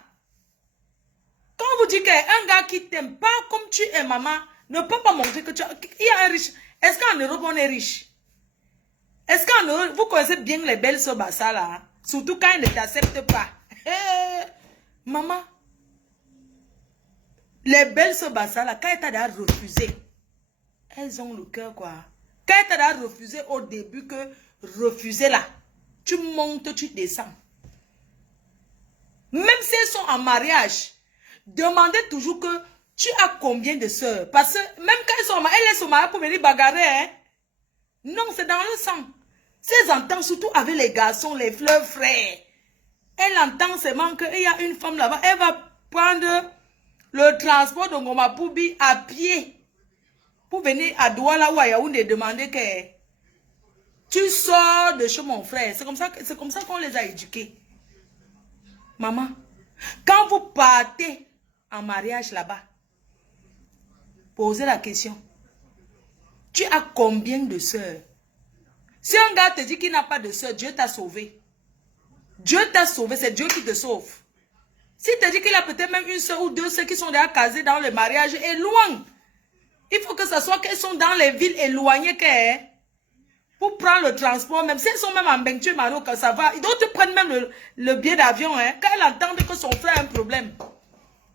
Quand on vous dit qu'un gars qui t'aime pas comme tu es, maman, ne peut pas montrer que tu il y a un riche. Est-ce qu'en Europe, on est riche? Est-ce qu'en Europe, vous connaissez bien les belles sœurs Bassa là? Hein? Surtout quand elles ne t'acceptent pas. Maman, les belles sœurs Bassa là, quand elles t'ont refusé, elles ont le cœur quoi. Quand elles t'ont refusé au début, que refuser là, tu montes, tu descends. Même si elles sont en mariage, demandez toujours que tu as combien de sœurs. Parce que même quand elles sont en mariage, elles sont mariées pour venir bagarrer. Hein? Non, c'est dans le sang. Si elles entendent, surtout avec les garçons, les fleurs frères, elles entendent seulement qu'il y a une femme là-bas, elle va prendre le transport de Ngoma Poubi à pied pour venir à Douala ou à Yaoundé demander que tu sors de chez mon frère. C'est comme ça qu'on les a éduqués. Maman, quand vous partez en mariage là-bas, posez la question. Tu as combien de sœurs? Si un gars te dit qu'il n'a pas de sœurs, Dieu t'a sauvé. Dieu t'a sauvé, c'est Dieu qui te sauve. S'il te dit qu'il a peut-être même une sœur ou deux sœurs qui sont déjà casées dans le mariage et loin, il faut que ce soit qu'elles sont dans les villes éloignées pour prendre le transport, même si elles sont même en Bengtu Mano, quand ça va, ils doivent te prendre même le billet d'avion, hein, quand elles entendent que son frère a un problème.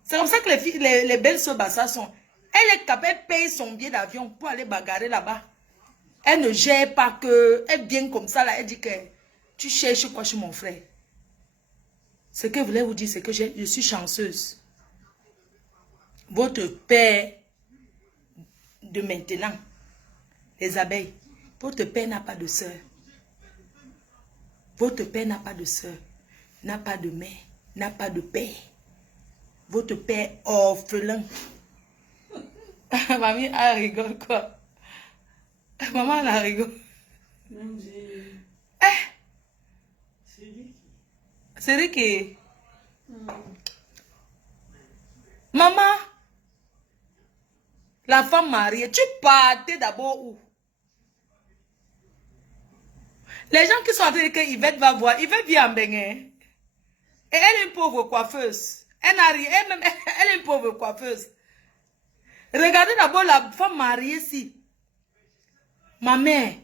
C'est comme ça que les belles sœurs Bassa sont. Elle est capable, elle paye son billet d'avion pour aller bagarrer là-bas. Elle ne gère pas que, elle vient comme ça là, elle dit que tu cherches quoi chez mon frère. Ce que je voulais vous dire, c'est que je suis chanceuse. Votre père de maintenant, les abeilles, votre père n'a pas de soeur. Votre père n'a pas de soeur, n'a pas de mère, n'a pas de père. Votre père orphelin. Mamie, elle rigole quoi? Maman, elle rigole. C'est Ricky. Maman, la femme mariée, tu partais d'abord où? Les gens qui sont en train de dire que Yvette va voir, Yvette vit en Bénin. Et elle est une pauvre coiffeuse. Elle n'a rien, elle est une pauvre coiffeuse. Regardez d'abord la femme mariée ici. Ma mère.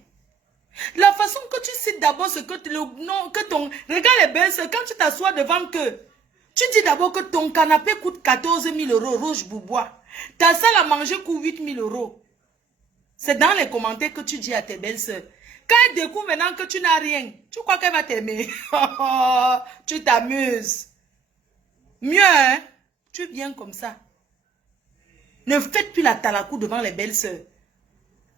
La façon que tu cites d'abord ce que ton... Regarde les belles soeurs, quand tu t'assois devant eux, tu dis d'abord que ton canapé coûte 14 000 euros, rouge boubois. Ta salle à manger coûte 8 000 euros. C'est dans les commentaires que tu dis à tes belles soeurs. Quand elle découvre maintenant que tu n'as rien, tu crois qu'elle va t'aimer. Tu t'amuses. Mieux, hein? Tu viens comme ça. Ne faites plus la talakou devant les belles soeurs.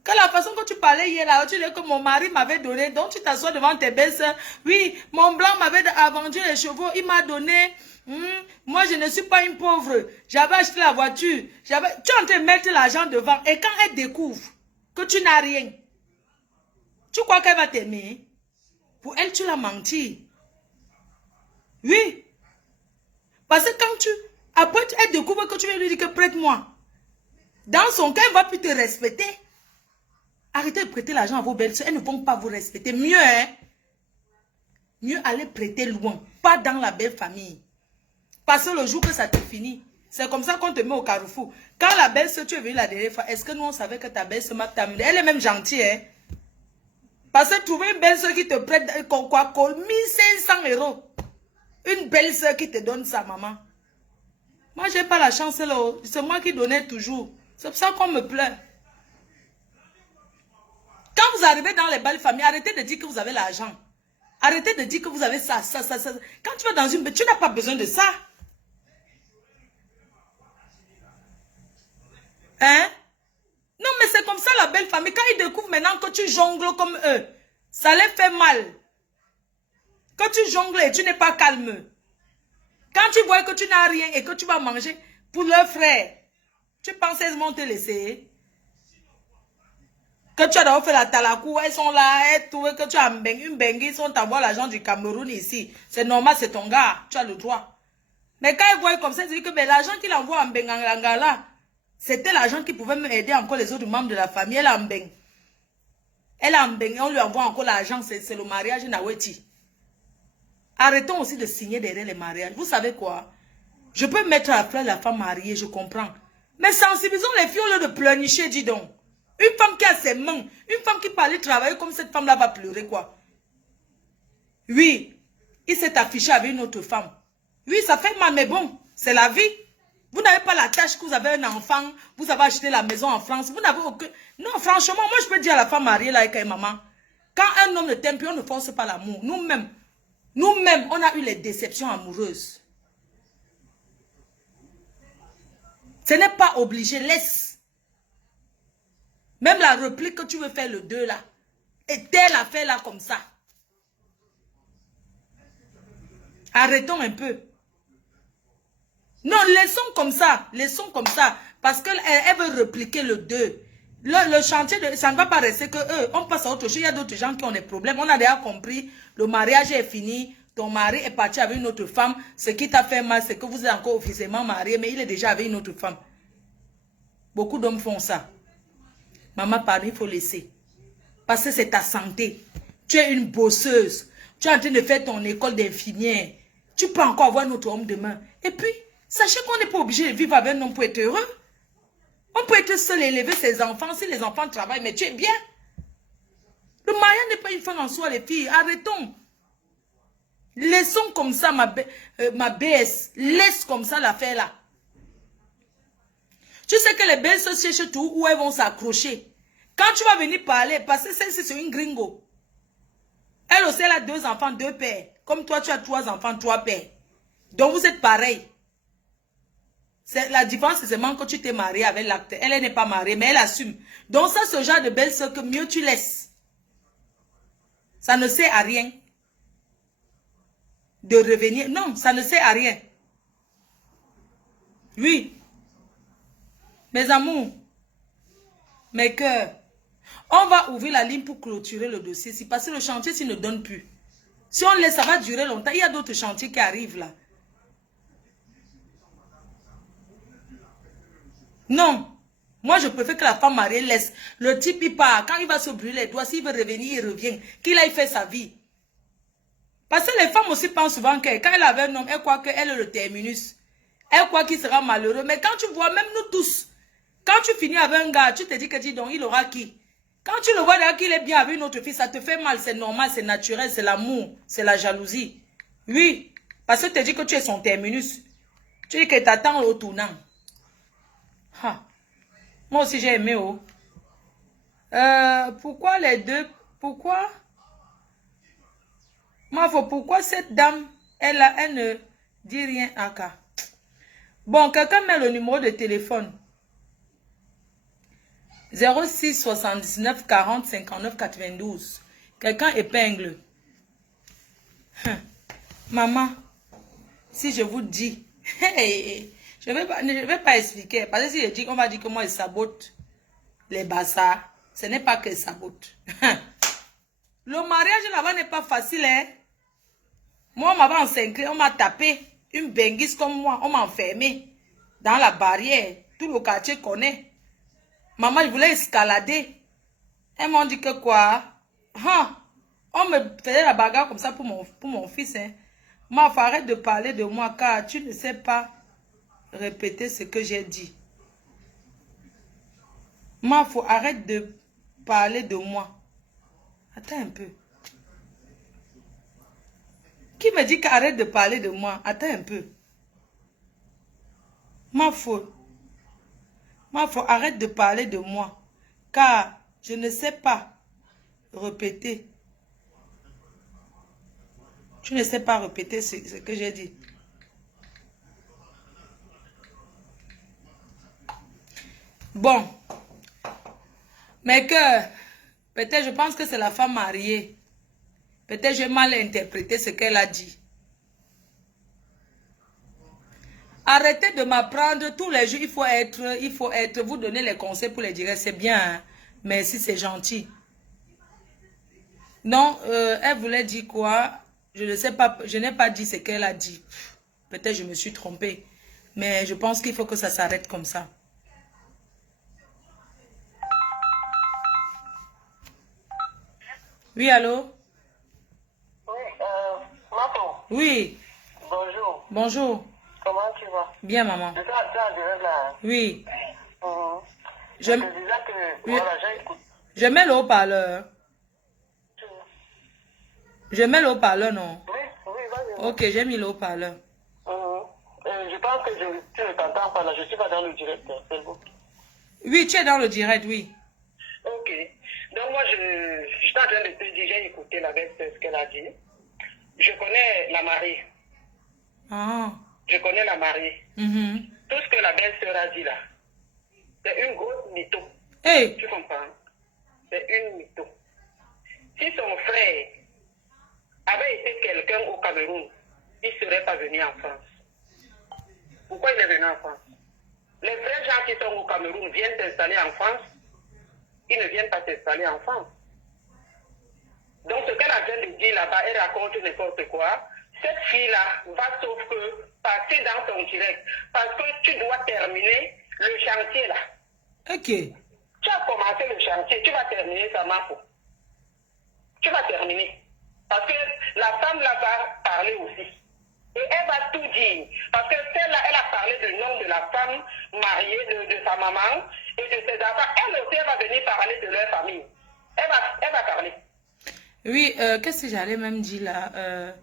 Que la façon que tu parlais hier là, tu dis que mon mari m'avait donné, donc tu t'assois devant tes belles soeurs. Oui, mon blanc m'avait vendu les chevaux, il m'a donné. Moi, je ne suis pas une pauvre. J'avais acheté la voiture. Tu es en train de mettre l'argent devant. Et quand elle découvre que tu n'as rien, tu crois qu'elle va t'aimer? Pour elle, tu l'as menti. Oui. Parce que quand après, elle découvre que tu viens lui dire que prête-moi. Dans son cas, elle ne va plus te respecter. Arrêtez de prêter l'argent à vos belles-sœurs. Elles ne vont pas vous respecter. Mieux, hein? Mieux aller prêter loin. Pas dans la belle famille. Parce que le jour que ça te finit, c'est comme ça qu'on te met au carrefour. Quand la belle-sœur, tu es venue la dernière fois, est-ce que nous, on savait que ta belle-sœur m'a terminé? Elle est même gentille, hein? Parce que trouver une belle-sœur qui te prête, quoi, 1500 euros. Une belle-sœur qui te donne ça, maman. Moi, je n'ai pas la chance, là. C'est moi qui donnais toujours. C'est pour ça qu'on me pleure. Quand vous arrivez dans les belles familles, arrêtez de dire que vous avez l'argent. Arrêtez de dire que vous avez ça. Quand tu vas dans une... Tu n'as pas besoin de ça. Hein? Non, mais c'est comme ça la belle famille. Quand ils découvrent maintenant que tu jongles comme eux, ça les fait mal. Quand tu jongles et tu n'es pas calme. Quand tu vois que tu n'as rien et que tu vas manger pour leurs frères, tu penses qu'ils vont te laisser? Que tu as d'abord fait la talakou, elles sont là, elles trouvent que tu as une bengue, ils sont t'envoient l'argent du Cameroun ici. C'est normal, c'est ton gars, tu as le droit. Mais quand ils voient comme ça, ils disent que l'argent qu'il envoie en Benganga là, c'était l'argent qui pouvait me aider encore les autres membres de la famille. Elle a en Beng. Elle a en Beng, on lui envoie encore l'argent, c'est le mariage Naweti. Arrêtons aussi de signer derrière les mariages. Vous savez quoi? Je peux mettre à la fleur la femme mariée, je comprends. Mais sensibilisons les filles au lieu de pleurnicher, dis donc. Une femme qui a ses mains, une femme qui parle travailler comme cette femme-là va pleurer quoi. Oui, il s'est affiché avec une autre femme. Oui, ça fait mal, mais bon, c'est la vie. Vous n'avez pas la tâche que vous avez un enfant, vous avez acheté la maison en France, vous n'avez aucun... Non, franchement, moi je peux dire à la femme mariée là avec maman, quand un homme ne t'aime plus, on ne force pas l'amour. Nous-mêmes, on a eu les déceptions amoureuses. Ce n'est pas obligé, laisse. Même la réplique que tu veux faire le 2 là. Et telle affaire là comme ça. Arrêtons un peu. Non, laissons comme ça. Laissons comme ça. Parce qu'elle veut répliquer le 2. Le chantier, ça ne va pas rester que eux. On passe à autre chose. Il y a d'autres gens qui ont des problèmes. On a déjà compris. Le mariage est fini. Ton mari est parti avec une autre femme. Ce qui t'a fait mal, c'est que vous êtes encore officiellement marié. Mais il est déjà avec une autre femme. Beaucoup d'hommes font ça. Maman, pardon, il faut laisser. Parce que c'est ta santé. Tu es une bosseuse. Tu es en train de faire ton école d'infirmière. Tu peux encore avoir un autre homme demain. Et puis, sachez qu'on n'est pas obligé de vivre avec un homme pour être heureux. On peut être seul et élever ses enfants si les enfants travaillent, mais tu es bien. Le mariage n'est pas une fin en soi, les filles. Arrêtons. Laissons comme ça ma BS. Laisse comme ça l'affaire là. Tu sais que les belles se cherchent tout où elles vont s'accrocher. Quand tu vas venir parler, parce que celle-ci c'est une gringo. Elle aussi elle a 2 enfants, 2 pères. Comme toi tu as 3 enfants, 3 pères. Donc vous êtes pareil. La différence c'est seulement que tu t'es marié avec l'acte. Elle n'est pas mariée mais elle assume. Donc ça c'est ce genre de belle soeur que mieux tu laisses. Ça ne sert à rien. De revenir. Non, ça ne sert à rien. Oui. Mes amours, mes cœurs, on va ouvrir la ligne pour clôturer le dossier. Si parce que le chantier s'il ne donne plus. Si on laisse, ça va durer longtemps. Il y a d'autres chantiers qui arrivent là. Non. Moi, je préfère que la femme mariée laisse. Le type, il part. Quand il va se brûler les doigts, s'il veut revenir, il revient. Qu'il aille faire sa vie. Parce que les femmes aussi pensent souvent que quand elle avait un homme, elle croit qu'elle est le terminus. Elle croit qu'il sera malheureux. Mais quand tu vois, même nous tous, quand tu finis avec un gars, tu te dis que dis donc, il aura qui? Quand tu le vois déjà qu'il est bien avec une autre fille, ça te fait mal, c'est normal, c'est naturel, c'est l'amour, c'est la jalousie. Oui, parce que tu te dis que tu es son terminus. Tu dis que t'attends au tournant. Ha. Moi aussi j'ai aimé, oh. Pourquoi les deux? Pourquoi? Moi, pourquoi cette dame, elle ne dit rien à quoi? Bon, quelqu'un met le numéro de téléphone. 06 79 40 59 92. Quelqu'un épingle. Maman, si je vous dis, je ne vais pas expliquer. Parce que si je dis, on va dire que moi, je sabote les bazars. Ce n'est pas que je sabote. Le mariage là-bas n'est pas facile, hein. Moi, on m'avait encerclé, on m'a tapé. Une benguise comme moi, on m'a enfermé dans la barrière. Tout le quartier connaît. Maman, je voulais escalader. Elles m'ont dit que quoi? On me faisait la bagarre comme ça pour mon fils. Hein. Moi, faut arrête de parler de moi car tu ne sais pas répéter ce que j'ai dit. Moi, faut arrête de parler de moi. Attends un peu. Qui me dit qu'arrête de parler de moi? Attends un peu. Moi, faut arrête de parler de moi. Car je ne sais pas répéter. Tu ne sais pas répéter ce que j'ai dit. Bon. Mais que, peut-être je pense que c'est la femme mariée. Peut-être j'ai mal interprété ce qu'elle a dit. Arrêtez de m'apprendre tous les jours. Il faut être, vous donner les conseils pour les dire. C'est bien, hein? Merci, c'est gentil. Non, elle voulait dire quoi? Je ne sais pas, je n'ai pas dit ce qu'elle a dit. Peut-être je me suis trompée. Mais je pense qu'il faut que ça s'arrête comme ça. Oui, allô? Oui, maman. Oui. Bonjour. Bonjour. Comment tu vas? Bien, maman. Tu as là. Oui. Je te disais que, voilà, j'ai écouté. Je mets le haut-parleur. Je mets le haut-parleur, non? Oui, vas-y. Ok, j'ai mis le haut-parleur. Je pense que tu ne t'entends pas là, je ne suis pas dans le direct, c'est bon. Oui, tu es dans le direct, oui. Ok. Donc moi, je suis en train de te dire, j'ai écouté la bête, ce qu'elle a dit. Je connais la mariée. Ah. Je connais la mariée. Tout ce que la belle-sœur a dit là, c'est une grosse mytho. Hey. Tu comprends? C'est une mytho. Si son frère avait été quelqu'un au Cameroun, il ne serait pas venu en France. Pourquoi il est venu en France? Les vrais gens qui sont au Cameroun viennent s'installer en France. Ils ne viennent pas s'installer en France. Donc ce qu'elle vient de dire là-bas, elle raconte n'importe quoi. Cette fille-là va sauf que passer dans ton direct. Parce que tu dois terminer le chantier là. Ok. Tu as commencé le chantier, tu vas terminer ça, Mafo. Tu vas terminer. Parce que la femme là va parler aussi. Et elle va tout dire. Parce que celle-là, elle a parlé du nom de la femme mariée, de sa maman et de ses enfants. Elle aussi, elle va venir parler de leur famille. Elle va parler. Oui, qu'est-ce que j'allais même dire là?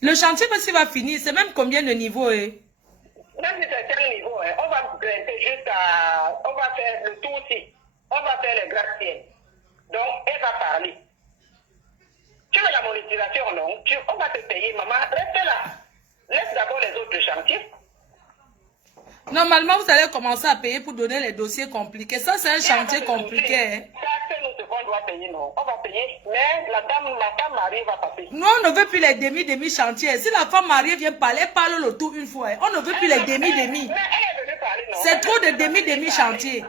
Le chantier, parce qu'il va finir, c'est même combien de niveaux? Même si c'est quel niveau, on va grimper jusqu'à... On va faire le tout aussi. On va faire les gratte-ciel. Donc, elle va parler. Tu veux la monétisation, non? On va te payer, maman. Reste là. Laisse d'abord les autres chantiers. Normalement, vous allez commencer à payer pour donner les dossiers compliqués. Ça, c'est un chantier compliqué. Ça, c'est nous devons doit payer, non? On va payer, mais la femme mariée va pas payer. Nous, on ne veut plus les demi-chantiers. Si la femme mariée vient parler, elle parle le tout une fois. On ne veut plus les demi-demi. C'est trop de demi-chantiers.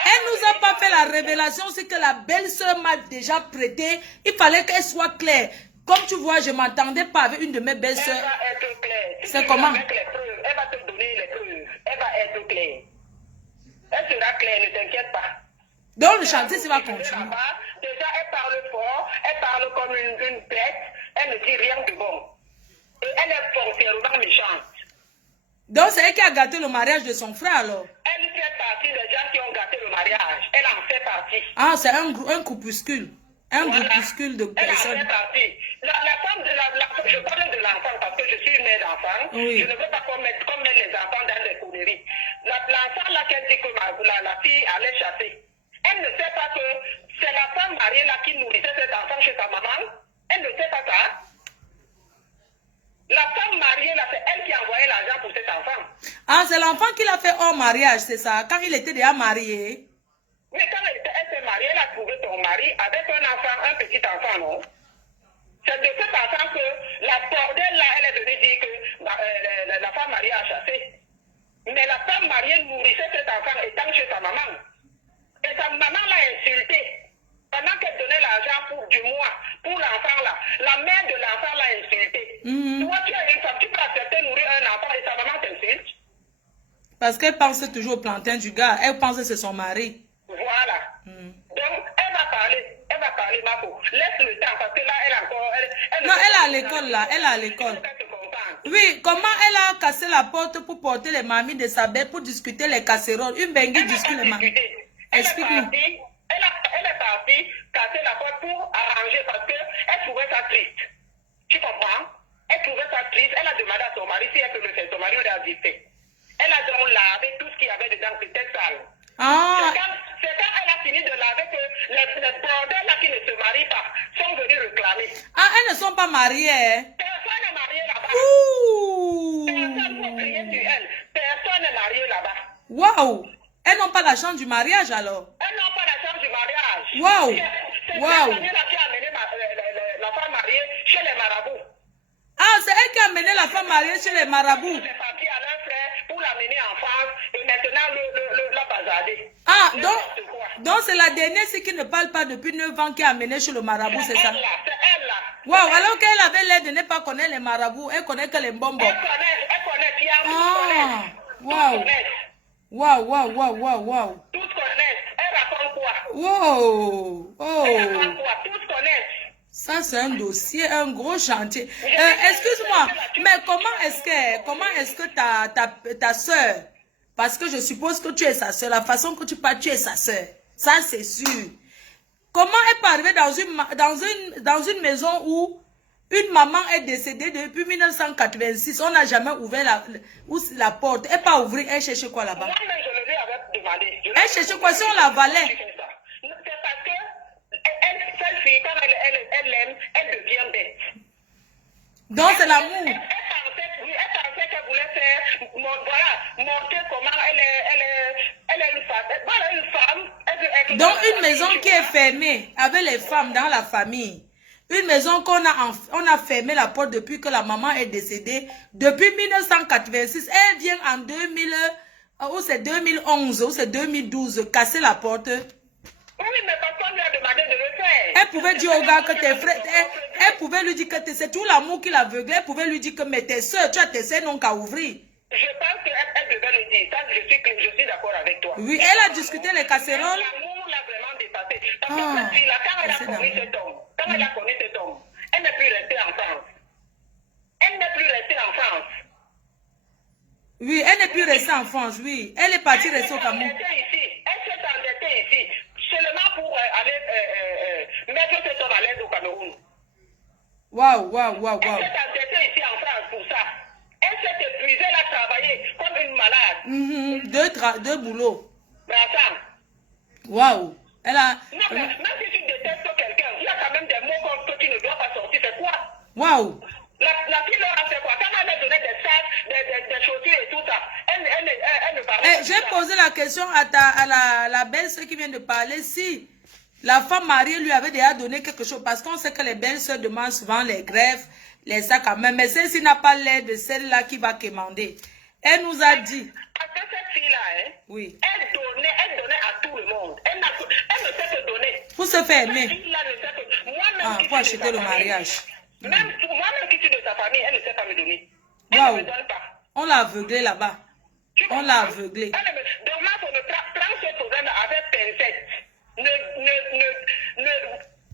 Elle nous a pas fait la révélation, c'est que la belle-sœur m'a déjà prêté. Il fallait qu'elle soit claire. Comme tu vois, je ne m'attendais pas avec une de mes belles-sœurs. Elle va être claire. C'est comment? Elle va te donner les preuves. Elle va être claire. Elle sera claire, ne t'inquiète pas. Donc le chantier, ça va continuer. Déjà, elle parle fort, elle parle comme une bête, elle ne dit rien de bon. Et elle est foncièrement méchante. Donc c'est elle qui a gâté le mariage de son frère alors? Elle fait partie des gens qui ont gâté le mariage. Elle en fait partie. Ah, c'est un groupuscule. Un groupuscule de personnes. Elle en fait partie. La femme je parle de l'enfant parce que je suis une mère d'enfant. Oui. Je ne veux pas qu'on mette les enfants dans des conneries. L'enfant là qu'elle dit que la fille allait chasser. Elle ne sait pas que c'est la femme mariée là qui nourrissait cet enfant chez sa maman. Elle ne sait pas ça. La femme mariée là, c'est elle qui envoyait l'argent pour cet enfant. Ah, c'est l'enfant qui l'a fait hors mariage, c'est ça? Quand il était déjà marié? Mais quand elle s'est mariée, elle a trouvé son mari avec un enfant, un petit enfant, non? C'est de cet enfant que la bordelle là, elle est venue dire que la femme mariée a chassé. Mais la femme mariée nourrissait cet enfant étant chez sa maman. Et sa maman l'a insulté. Pendant qu'elle donnait l'argent du mois pour l'enfant là, la mère de l'enfant l'a insulté. Toi, tu as une femme, tu peux accepter nourrir un enfant et sa maman t'insulte? Parce qu'elle pense toujours au plantain du gars. Elle pense que c'est son mari. Voilà. Donc, elle va parler, Marco. Laisse le temps, parce que là, elle encore... Non, elle est à l'école, là. Elle est à l'école. Oui, comment elle a cassé la porte pour porter les mamies de sa bête pour discuter les casseroles? Une bengue discute les mamies. Explique-nous. Elle est partie casser la porte pour arranger, parce qu'elle trouvait ça triste. Tu comprends? Elle trouvait ça triste. Elle a demandé à son mari si elle peut le faire. Son mari lui a dit fait. Elle a donc lavé tout ce qu'il y avait dedans, c'était sale. Ah. C'est quand elle a fini de laver que les bordels là qui ne se marient pas sont venus réclamer. Ah, elles ne sont pas mariées. Hein? Personne n'est marié là-bas. Ouh. Personne ne peut crier sur elle. Personne n'est marié là-bas. Waouh. Elles n'ont pas la chance du mariage alors. Elles n'ont pas la chance du mariage. Waouh. C'est Waouh. cette année-là qui a amené la femme mariée chez les marabouts. Ah, c'est elle qui a amené la femme mariée chez les marabouts. C'est parti à leur frère pour l'amener en France et maintenant la bazarder. Ah, donc c'est la dernière, c'est qui ne parle pas depuis 9 ans qui a amené chez le marabout, c'est ça? C'est elle là. Waouh, alors qu'elle avait l'air de ne pas connaître les marabouts, elle connaît que les bonbons. Elle connaît Pierre, Ah, waouh. Waouh, waouh, waouh, waouh, waouh. Tous connaissent. Elle raconte quoi? Wow, oh. Elle raconte quoi? Tous connaissent. Ça, c'est un dossier, un gros chantier. Excuse-moi, mais comment est-ce que ta soeur, parce que je suppose que tu es sa soeur, la façon que tu parles, tu es sa soeur. Ça, c'est sûr. Comment elle peut arriver dans une maison où une maman est décédée depuis 1986, on n'a jamais ouvert la porte. Elle pas ouvrir, elle cherche quoi là-bas? Moi, je le lui avais demandé. Elle cherche quoi si on la valait? C'est parce que cette fille, quand elle aime, elle devient bête. Donc c'est l'amour. Elle pensait qu'elle voulait faire, montrer comment elle est une femme. Voilà une femme. Donc une maison qui est fermée avec les femmes dans la famille. Une maison qu'on a fermé la porte depuis que la maman est décédée. Depuis 1986, elle vient en 2000, ou c'est 2011, ou c'est 2012, casser la porte. Oui, mais parce qu'on lui a demandé de le faire. Elle pouvait dire au gars que tes frères, elle pouvait lui dire que c'est tout l'amour qui l'aveuglait. Elle pouvait lui dire que mais tes soeurs, tu as tes soeurs n'ont qu'à ouvrir. Je pense qu'elle devait le dire. Ça, je suis d'accord avec toi. Oui, elle a discuté les casseroles. L'amour l'a vraiment dépassé. Parce que cette fille-là, quand elle a connu cet homme, elle n'est plus restée en France. Elle n'est plus restée en France. Oui, elle n'est plus restée en France, oui. Elle est partie rester au Cameroun. Elle s'est endettée ici, seulement pour aller mettre cet homme à l'aise au Cameroun. Waouh, waouh, waouh, waouh. Elle s'est endettée ici en France pour ça. Elle s'est épuisée, elle a travaillé comme une malade. Deux boulots. Mais attends. Waouh. Elle a... Non, mais même si tu détestes quelqu'un, il y a quand même des mots que tu ne dois pas sortir. C'est quoi? Waouh. La fille leur a fait quoi? Quand elle a donné des sacs, des chaussures et tout ça, elle ne parlait pas. J'ai posé la question à la belle-sœur qui vient de parler si la femme mariée lui avait déjà donné quelque chose. Parce qu'on sait que les belles-sœurs demandent souvent les greffes, les sacs à main. Mais celle-ci n'a pas l'air de celle-là qui va commander. Elle nous a dit... Parce que cette fille-là, hein, oui. Elle donnait à tout le monde. Elle ne sait que donner. Pour se faire aimer. Cette fille-là ne sait que... Moi-même, pour acheter le mariage. Moi-même qui suis de sa famille, elle ne sait pas me donner. Elle Wow. ne me donne pas. On l'a aveuglé là-bas. On l'a aveuglé. Donc, moi, on me trace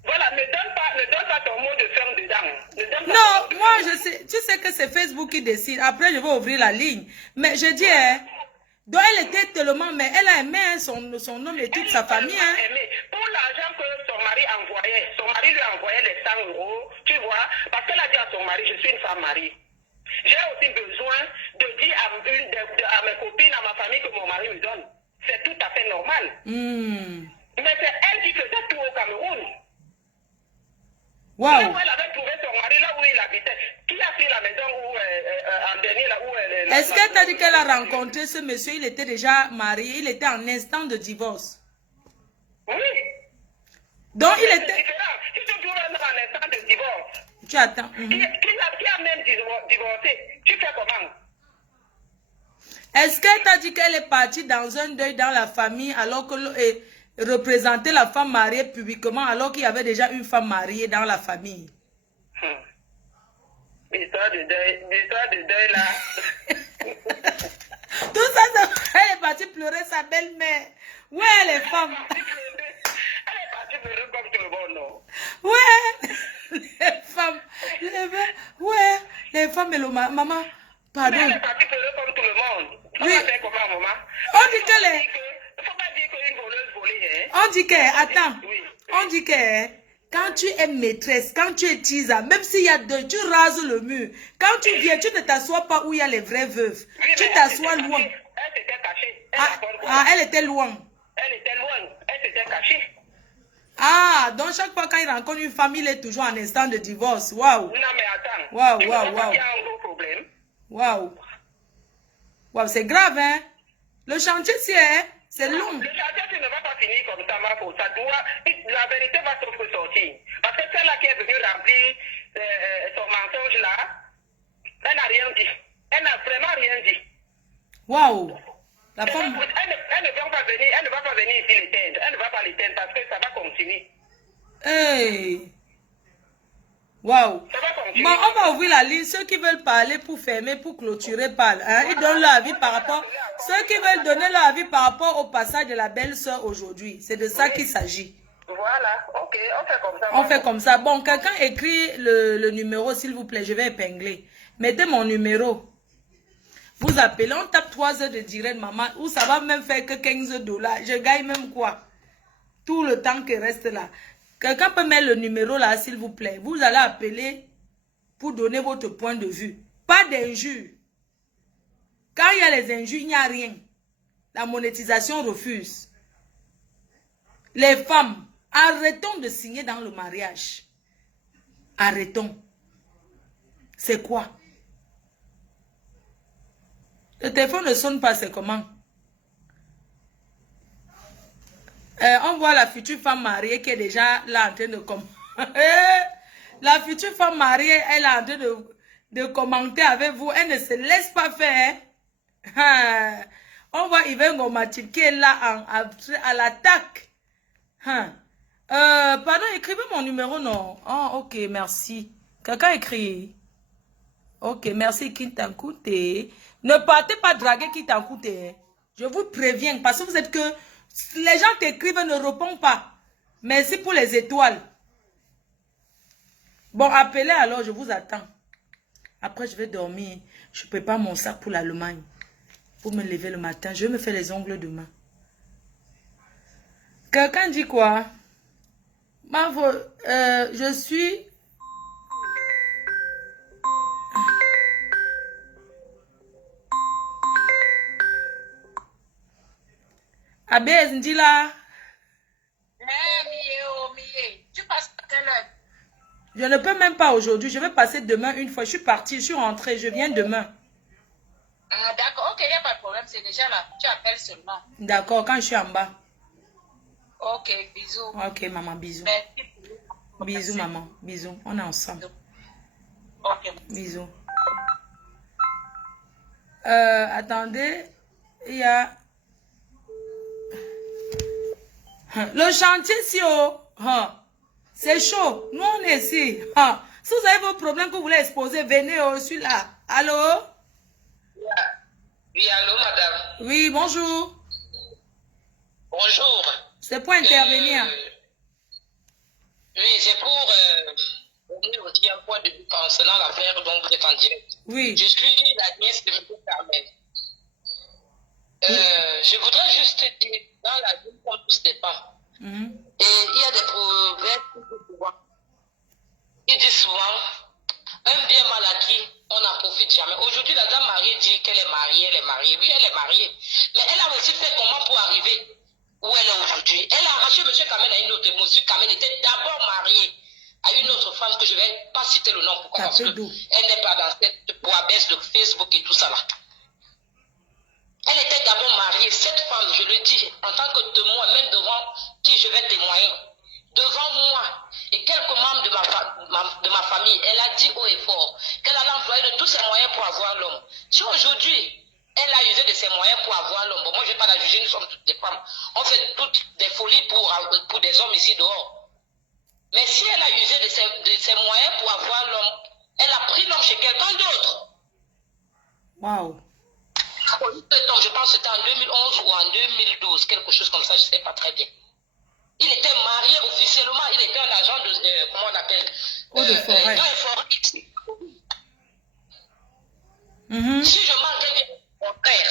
voilà, ne donne pas ton mot de ferme dedans. Non, moi, je sais, tu sais que c'est Facebook qui décide. Après, je vais ouvrir la ligne. Mais je dis, hein, donc elle était tellement, mais elle a aimé hein, son homme et toute sa famille. Hein. Pour l'argent que son mari lui envoyait les 100 euros, tu vois, parce qu'elle a dit à son mari, je suis une femme mariée. J'ai aussi besoin de dire à mes copines, à ma famille que mon mari me donne. C'est tout à fait normal. Mais c'est elle qui faisait tout au Cameroun. Wow. Là où elle avait trouvé son mari, là où il habitait, qui a pris la maison où, en dernier, là où elle... Est-ce qu'elle t'a dit qu'elle a rencontré ce monsieur, il était déjà marié, il était en instant de divorce? Oui. Donc il C'est était... différent. Si tu trouves un en instant de divorce, tu attends. qui a même divorcé, tu fais comment? Est-ce qu'elle t'a dit qu'elle est partie dans un deuil dans la famille alors que représenter la femme mariée publiquement alors qu'il y avait déjà une femme mariée dans la famille? L'histoire de deuil là. Tout ça, elle est partie pleurer sa belle-mère. Ouais, les femmes. Elle est partie pleurer comme tout le monde, non? Ouais, les femmes. Ouais, les femmes et le maman. Pardon. Elle est partie pleurer comme tout le monde. Oui. Comment, maman? On dit que les... Il ne faut pas dire qu'une voleuse volée, hein? On dit que, attends, Oui. on dit que quand tu es maîtresse, quand tu es tisa, même s'il y a deux, tu rases le mur. Quand tu viens, tu ne t'assois pas où il y a les vraies veuves. Oui, tu t'assois loin. Elle s'était cachée. Elle était loin. Elle était loin. Elle s'était cachée. Ah, donc chaque fois quand il rencontre une femme, il est toujours en instant de divorce. Waouh. Non, mais attends. Waouh, Tu waouh, vois pas waouh. qu'il y a un gros problème? Waouh. Waouh, c'est grave, hein. Le chantier, c'est long. Le chantier, tu ne vas pas finir comme ça, Marco. La vérité va se sortir. Parce que celle-là qui est venue remplir son mensonge là, elle n'a rien dit. Elle n'a vraiment rien dit. Waouh. La femme... Elle ne va pas venir ici l'éteindre. Elle ne va pas l'éteindre parce que ça va continuer. Hey. Waouh. Ça va continuer. Bon, on va ouvrir la ligne. Ceux qui veulent parler pour fermer, pour clôturer, parlent. Hein? Ils donnent leur avis par rapport... Ceux qui veulent donner leur avis par rapport au passage de la belle-sœur aujourd'hui. C'est de ça qu'il s'agit. Voilà. Ok, on fait comme ça. On fait comme ça. Bon, quelqu'un écrit le numéro, s'il vous plaît. Je vais épingler. Mettez mon numéro. Vous appelez, on tape 3 heures de direct, maman, ou ça va même faire que 15 $. Je gagne même quoi? Tout le temps qui reste là. Quelqu'un peut mettre le numéro là, s'il vous plaît. Vous allez appeler pour donner votre point de vue. Pas d'injures. Quand il y a les injures, il n'y a rien. La monétisation refuse. Les femmes, arrêtons de signer dans le mariage. Arrêtons. C'est quoi? Le téléphone ne sonne pas, c'est comment? On voit la future femme mariée qui est déjà là en train de la future femme mariée, elle est en train de commenter avec vous. Elle ne se laisse pas faire. On voit Yves Ngomatik qui est là à l'attaque. Pardon, écrivez mon numéro, non? Oh, ok, merci. Quelqu'un écrit. Ok, merci Kintankoute. Ne partez pas draguer Kintankoute. Je vous préviens, parce que vous êtes que... Les gens qui écrivent ne répondent pas. Merci pour les étoiles. Bon, appelez alors, je vous attends. Après, je vais dormir. Je prépare mon sac pour l'Allemagne. Pour me lever le matin. Je vais me faire les ongles demain. Quelqu'un dit quoi? Je suis... Abez, Ndila. Tu passes à quelle heure? Je ne peux même pas aujourd'hui. Je vais passer demain une fois. Je suis partie, je suis rentrée. Je viens demain. Ah, d'accord, ok, il n'y a pas de problème. C'est déjà là. Tu appelles seulement. D'accord, quand je suis en bas. Ok, bisous. Ok, maman, bisous. Merci. Bisous, maman. Bisous. On est ensemble. Ok. Bisous. Attendez. Il y a... Le chantier, si c'est chaud. Nous, on est ici. Si vous avez vos problèmes que vous voulez exposer, venez, je suis là. Allô? Oui, allô, madame. Oui, bonjour. Bonjour. C'est pour intervenir. affaire dont vous êtes en direct. Oui. Je suis la nièce de M. Carmel. Je voudrais juste te dire, dans la vie, on tous des femmes. Et il y a des proverbes qui disent souvent, un bien mal acquis, on n'en profite jamais. Aujourd'hui, la dame mariée dit qu'elle est mariée, elle est mariée. Oui, elle est mariée. Mais elle a aussi fait comment pour arriver où elle est aujourd'hui. Elle a arraché M. Kamel à une autre. M. Kamel était d'abord marié à une autre femme que je ne vais pas citer le nom. Pourquoi? Parce qu'elle n'est pas dans cette boîte de Facebook et tout ça là. Elle était d'abord mariée. Cette femme, je le dis, en tant que témoin, même devant qui je vais témoigner, devant moi et quelques membres de ma famille, elle a dit haut et fort qu'elle allait employer de tous ses moyens pour avoir l'homme. Si aujourd'hui, elle a usé de ses moyens pour avoir l'homme, bon, moi je ne vais pas la juger, nous sommes toutes des femmes. On fait toutes des folies pour des hommes ici dehors. Mais si elle a usé de ses moyens pour avoir l'homme, elle a pris l'homme chez quelqu'un d'autre. Waouh. Je pense que c'était en 2011 ou en 2012, quelque chose comme ça, je ne sais pas très bien. Il était marié officiellement, il était un agent de, comment on appelle, de forêt. Si je manque, elle vient mon frère.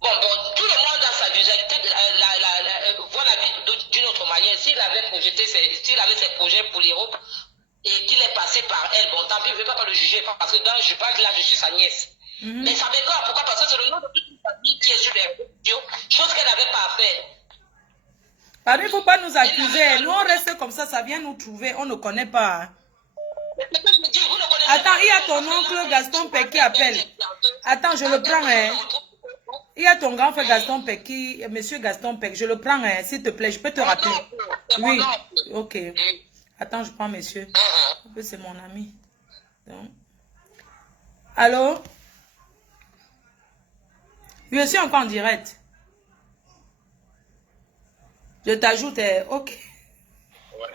Bon, tout le monde a sa visualité, voit la vie d'une autre manière. S'il avait ses projets pour l'Europe et qu'il est passé par elle, bon, tant pis, je ne vais pas le juger, parce que je parle de là, je suis sa nièce. Mais ça m'écoeure, pourquoi? Parce que c'est le nom de toute une famille qui est sur les réseaux, chose qu'elle n'avait pas à faire. Il ne faut pas nous accuser. Nous, on reste comme ça vient nous trouver. On ne connaît pas. Attends, il y a ton oncle Gaston Peck qui appelle. Attends, je le prends. Il y a ton grand frère Gaston Peck, monsieur Gaston Peck. Je le prends, s'il te plaît. Je peux te rappeler. Oui, ok. Attends, je prends monsieur. C'est mon ami. Donc. Allô? Je suis encore en direct. Je t'ajoute, ok. Ouais.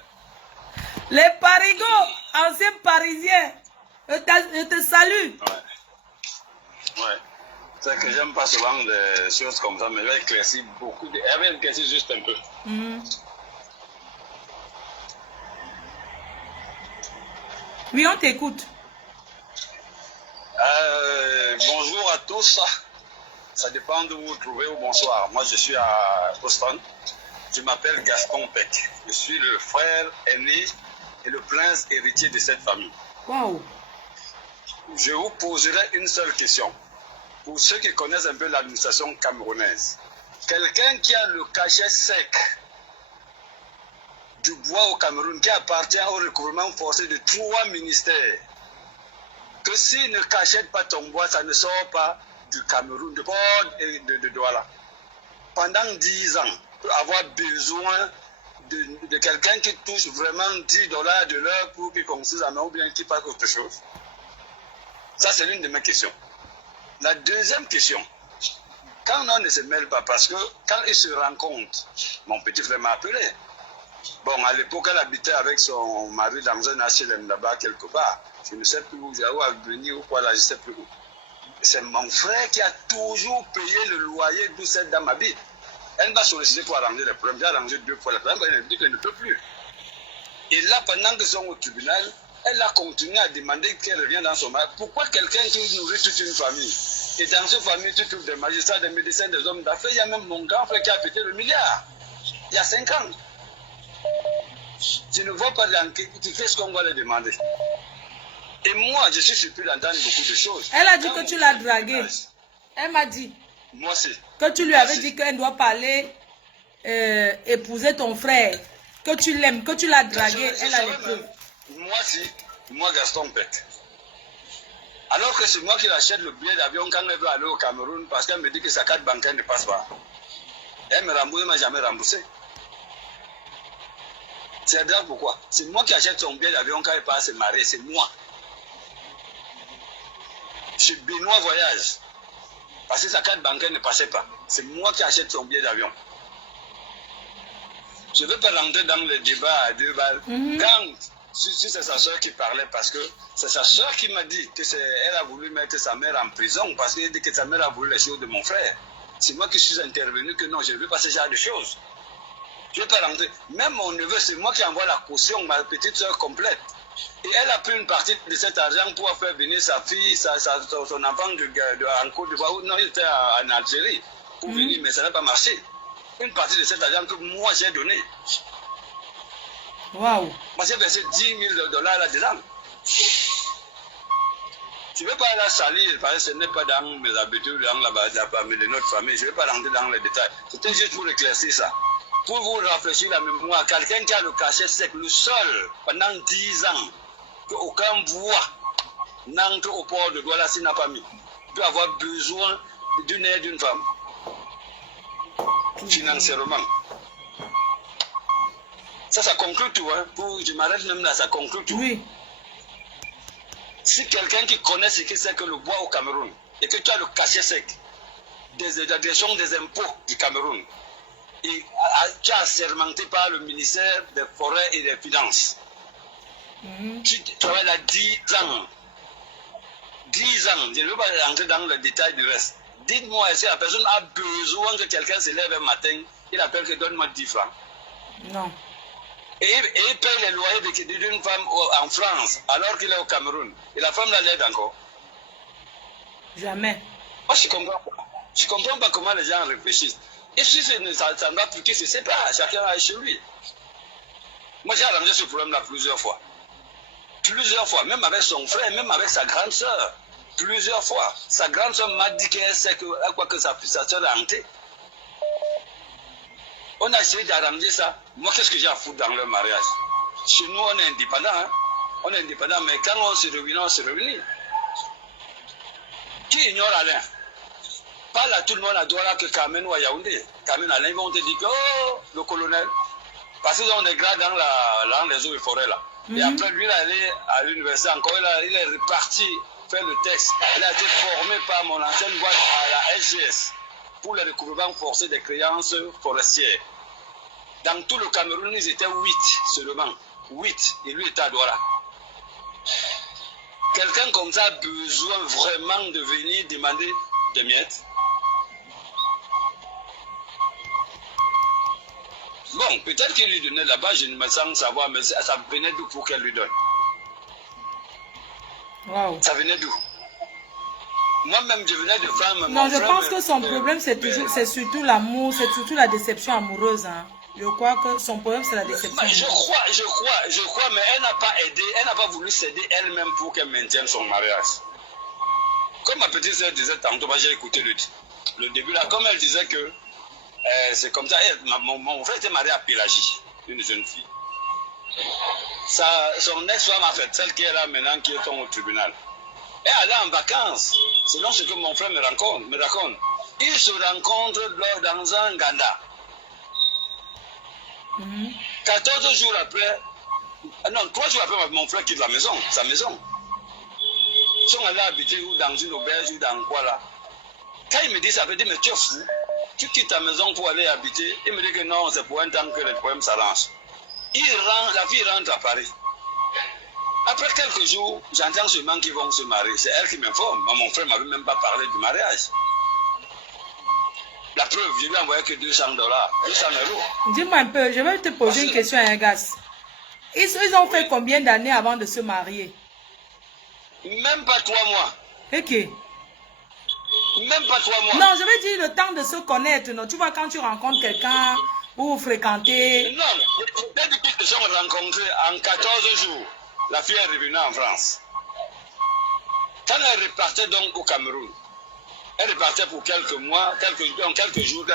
Les parigots, anciens parisiens, je te salue. Ouais. C'est que j'aime pas souvent des choses comme ça, mais elle éclaircit beaucoup. Elle va éclaircir juste un peu. Oui, on t'écoute. Bonjour à tous. Ça dépend de où vous vous trouvez ou bonsoir. Moi, je suis à Boston. Je m'appelle Gaston Peck. Je suis le frère aîné et le prince héritier de cette famille. Wow. Je vous poserai une seule question. Pour ceux qui connaissent un peu l'administration camerounaise, quelqu'un qui a le cachet sec du bois au Cameroun, qui appartient au recouvrement forcé de 3 ministères, que s'il ne cachette pas ton bois, ça ne sort pas du Cameroun, de Port et de Douala. Pendant 10 ans, pour avoir besoin de quelqu'un qui touche vraiment $10 de l'heure pour qu'il construise un ou bien qu'il fasse autre chose. Ça, c'est l'une de mes questions. La deuxième question, quand on ne se mêle pas, parce que quand ils se rencontrent, mon petit frère m'a appelé. Bon, à l'époque, elle habitait avec son mari dans un HLM là-bas, quelque part. Je ne sais plus où, où à venir ou quoi là, je ne sais plus où. C'est mon frère qui a toujours payé le loyer d'où cette dame habite. Elle m'a sollicité pour arranger les problèmes. J'ai arrangé 2 fois les problèmes, elle me dit qu'elle ne peut plus. Et là, pendant qu'ils sont au tribunal, elle a continué à demander qu'elle revienne dans son mari. Pourquoi quelqu'un qui nourrit toute une famille? Et dans cette famille, tu trouves des magistrats, des médecins, des hommes d'affaires. Il y a même mon grand frère qui a pété le milliard. Il y a 5 ans. Je ne vois pas l'enquête. Tu fais ce qu'on va leur demander. Et moi, je suis surpris d'entendre beaucoup de choses. Elle a dit que tu l'as draguée. Elle m'a dit. Moi aussi. Que tu lui avais dit qu'elle doit parler, épouser ton frère. Que tu l'aimes, que tu l'as draguée. Elle a les preuves. Moi aussi, moi Gaston Peck. Alors que c'est moi qui achète le billet d'avion quand elle veut aller au Cameroun parce qu'elle me dit que sa carte bancaire ne passe pas. Elle me rembourse, elle ne m'a jamais remboursé. C'est grave pourquoi? C'est moi qui achète son billet d'avion quand elle part se marier, c'est moi. Chez Benoît Voyage. Parce que sa carte bancaire ne passait pas. C'est moi qui achète son billet d'avion. Je ne veux pas rentrer dans le débat à 2 balles. Quand si c'est sa soeur qui parlait, parce que c'est sa soeur qui m'a dit qu'elle a voulu mettre sa mère en prison parce qu'elle dit que sa mère a voulu les choses de mon frère. C'est moi qui suis intervenu que non, je ne veux pas ce genre de choses. Je ne veux pas rentrer. Même mon neveu, c'est moi qui envoie la caution, ma petite soeur complète. Et elle a pris une partie de cet argent pour faire venir sa fille, son enfant en Côte d'Ivoire. Non, il était en Algérie pour venir, mais ça n'a pas marché. Une partie de cet argent que moi j'ai donné. Waouh. Moi j'ai versé $10,000 là-dedans. Je ne vais pas la salir, parce que ce n'est pas dans mes habitudes, dans la famille de notre famille. Je ne vais pas rentrer dans les détails. C'était juste pour éclaircir ça. Pour vous rafraîchir la mémoire, quelqu'un qui a le cachet sec, le seul, pendant 10 ans, qu'aucun bois n'entre au port de Douala s'il n'a pas mis, peut avoir besoin d'une aide d'une femme, financièrement. Ça conclut tout. Hein. Je m'arrête même là, ça conclut tout. Oui. Si quelqu'un qui connaît ce que c'est que le bois au Cameroun, et que tu as le cachet sec la direction des impôts du Cameroun, et tu as assermenté par le ministère des Forêts et des Finances, tu travailles là 10 ans. 10 ans, je ne veux pas rentrer dans le détail du reste. Dites-moi, est-ce que la personne a besoin que quelqu'un se lève un matin, il appelle que donne-moi 10 francs. Non. Et il paye les loyers d'une femme en France, alors qu'il est au Cameroun. Et la femme l'aide encore. Jamais. Moi, je ne comprends pas comment les gens réfléchissent. Et si ça ne va plus que ce n'est pas, chacun est chez lui. Moi, j'ai arrangé ce problème-là plusieurs fois. Plusieurs fois, même avec son frère, même avec sa grande soeur. Plusieurs fois. Sa grande soeur m'a dit qu'elle sait que sa soeur est hantée. On a essayé d'arranger ça. Moi, qu'est-ce que j'ai à foutre dans leur mariage? Chez nous, on est indépendants. Hein? On est indépendants, mais quand on se réunit, on se réunit. Qui ignore Alain? Parle à tout le monde à Douala que Carmen ou à Yaoundé. Carmen, Alain, ils vont te dire que, oh, le colonel. Parce qu'ils ont des grades dans les eaux et forêts là. Et après, lui, il est allé à l'université encore. Il est reparti faire le texte. Il a été formé par mon ancienne boîte à la SGS pour le recouvrement forcé des créances forestières. Dans tout le Cameroun, ils étaient 8 seulement. 8. Et lui était à Douala. Quelqu'un comme ça a besoin vraiment de venir demander des miettes. Bon, peut-être qu'il lui donnait là-bas, je ne me sens savoir, mais ça venait d'où pour qu'elle lui donne? Wow. Ça venait d'où? Moi-même, je venais de faire... Non, je pense que son problème, c'est surtout l'amour, c'est surtout la déception amoureuse. Hein. Je crois que son problème, c'est la déception amoureuse. Je crois, mais elle n'a pas aidé, elle n'a pas voulu s'aider elle-même pour qu'elle maintienne son mariage. Comme ma petite sœur disait tantôt, j'ai écouté le début là, comme elle disait que c'est comme ça, mon frère était marié à Pélagie, une jeune fille. Son ex-femme a fait, celle qui est là maintenant, qui est au tribunal. Et elle est en vacances, selon ce que mon frère me raconte. Ils se rencontrent dans un Ganda. 14 jours après, non, 3 jours après, mon frère quitte sa maison. Ils sont allés habiter dans une auberge ou dans quoi là. Quand il me dit ça, il me dit, mais tu es fou. Tu quittes ta maison pour aller habiter. Il me dit que non, c'est pour un temps que le problème s'arrange. La fille rentre à Paris. Après quelques jours, j'entends seulement qu'ils vont se marier. C'est elle qui m'informe. Mon frère ne m'avait même pas parlé du mariage. La preuve, je lui ai envoyé que $200. 200 €. Dis-moi un peu, je vais te poser une question, Engas. Ils ont fait combien d'années avant de se marier? Même pas 3 mois. Ok. Même pas 3 mois. Non, je veux dire le temps de se connaître. Non? Tu vois, quand tu rencontres quelqu'un ou vous fréquentez. Non, depuis qu'ils se sont rencontrés en 14 jours, la fille est revenue en France. Quand elle repartait donc au Cameroun, elle repartait pour quelques mois, quelques jours.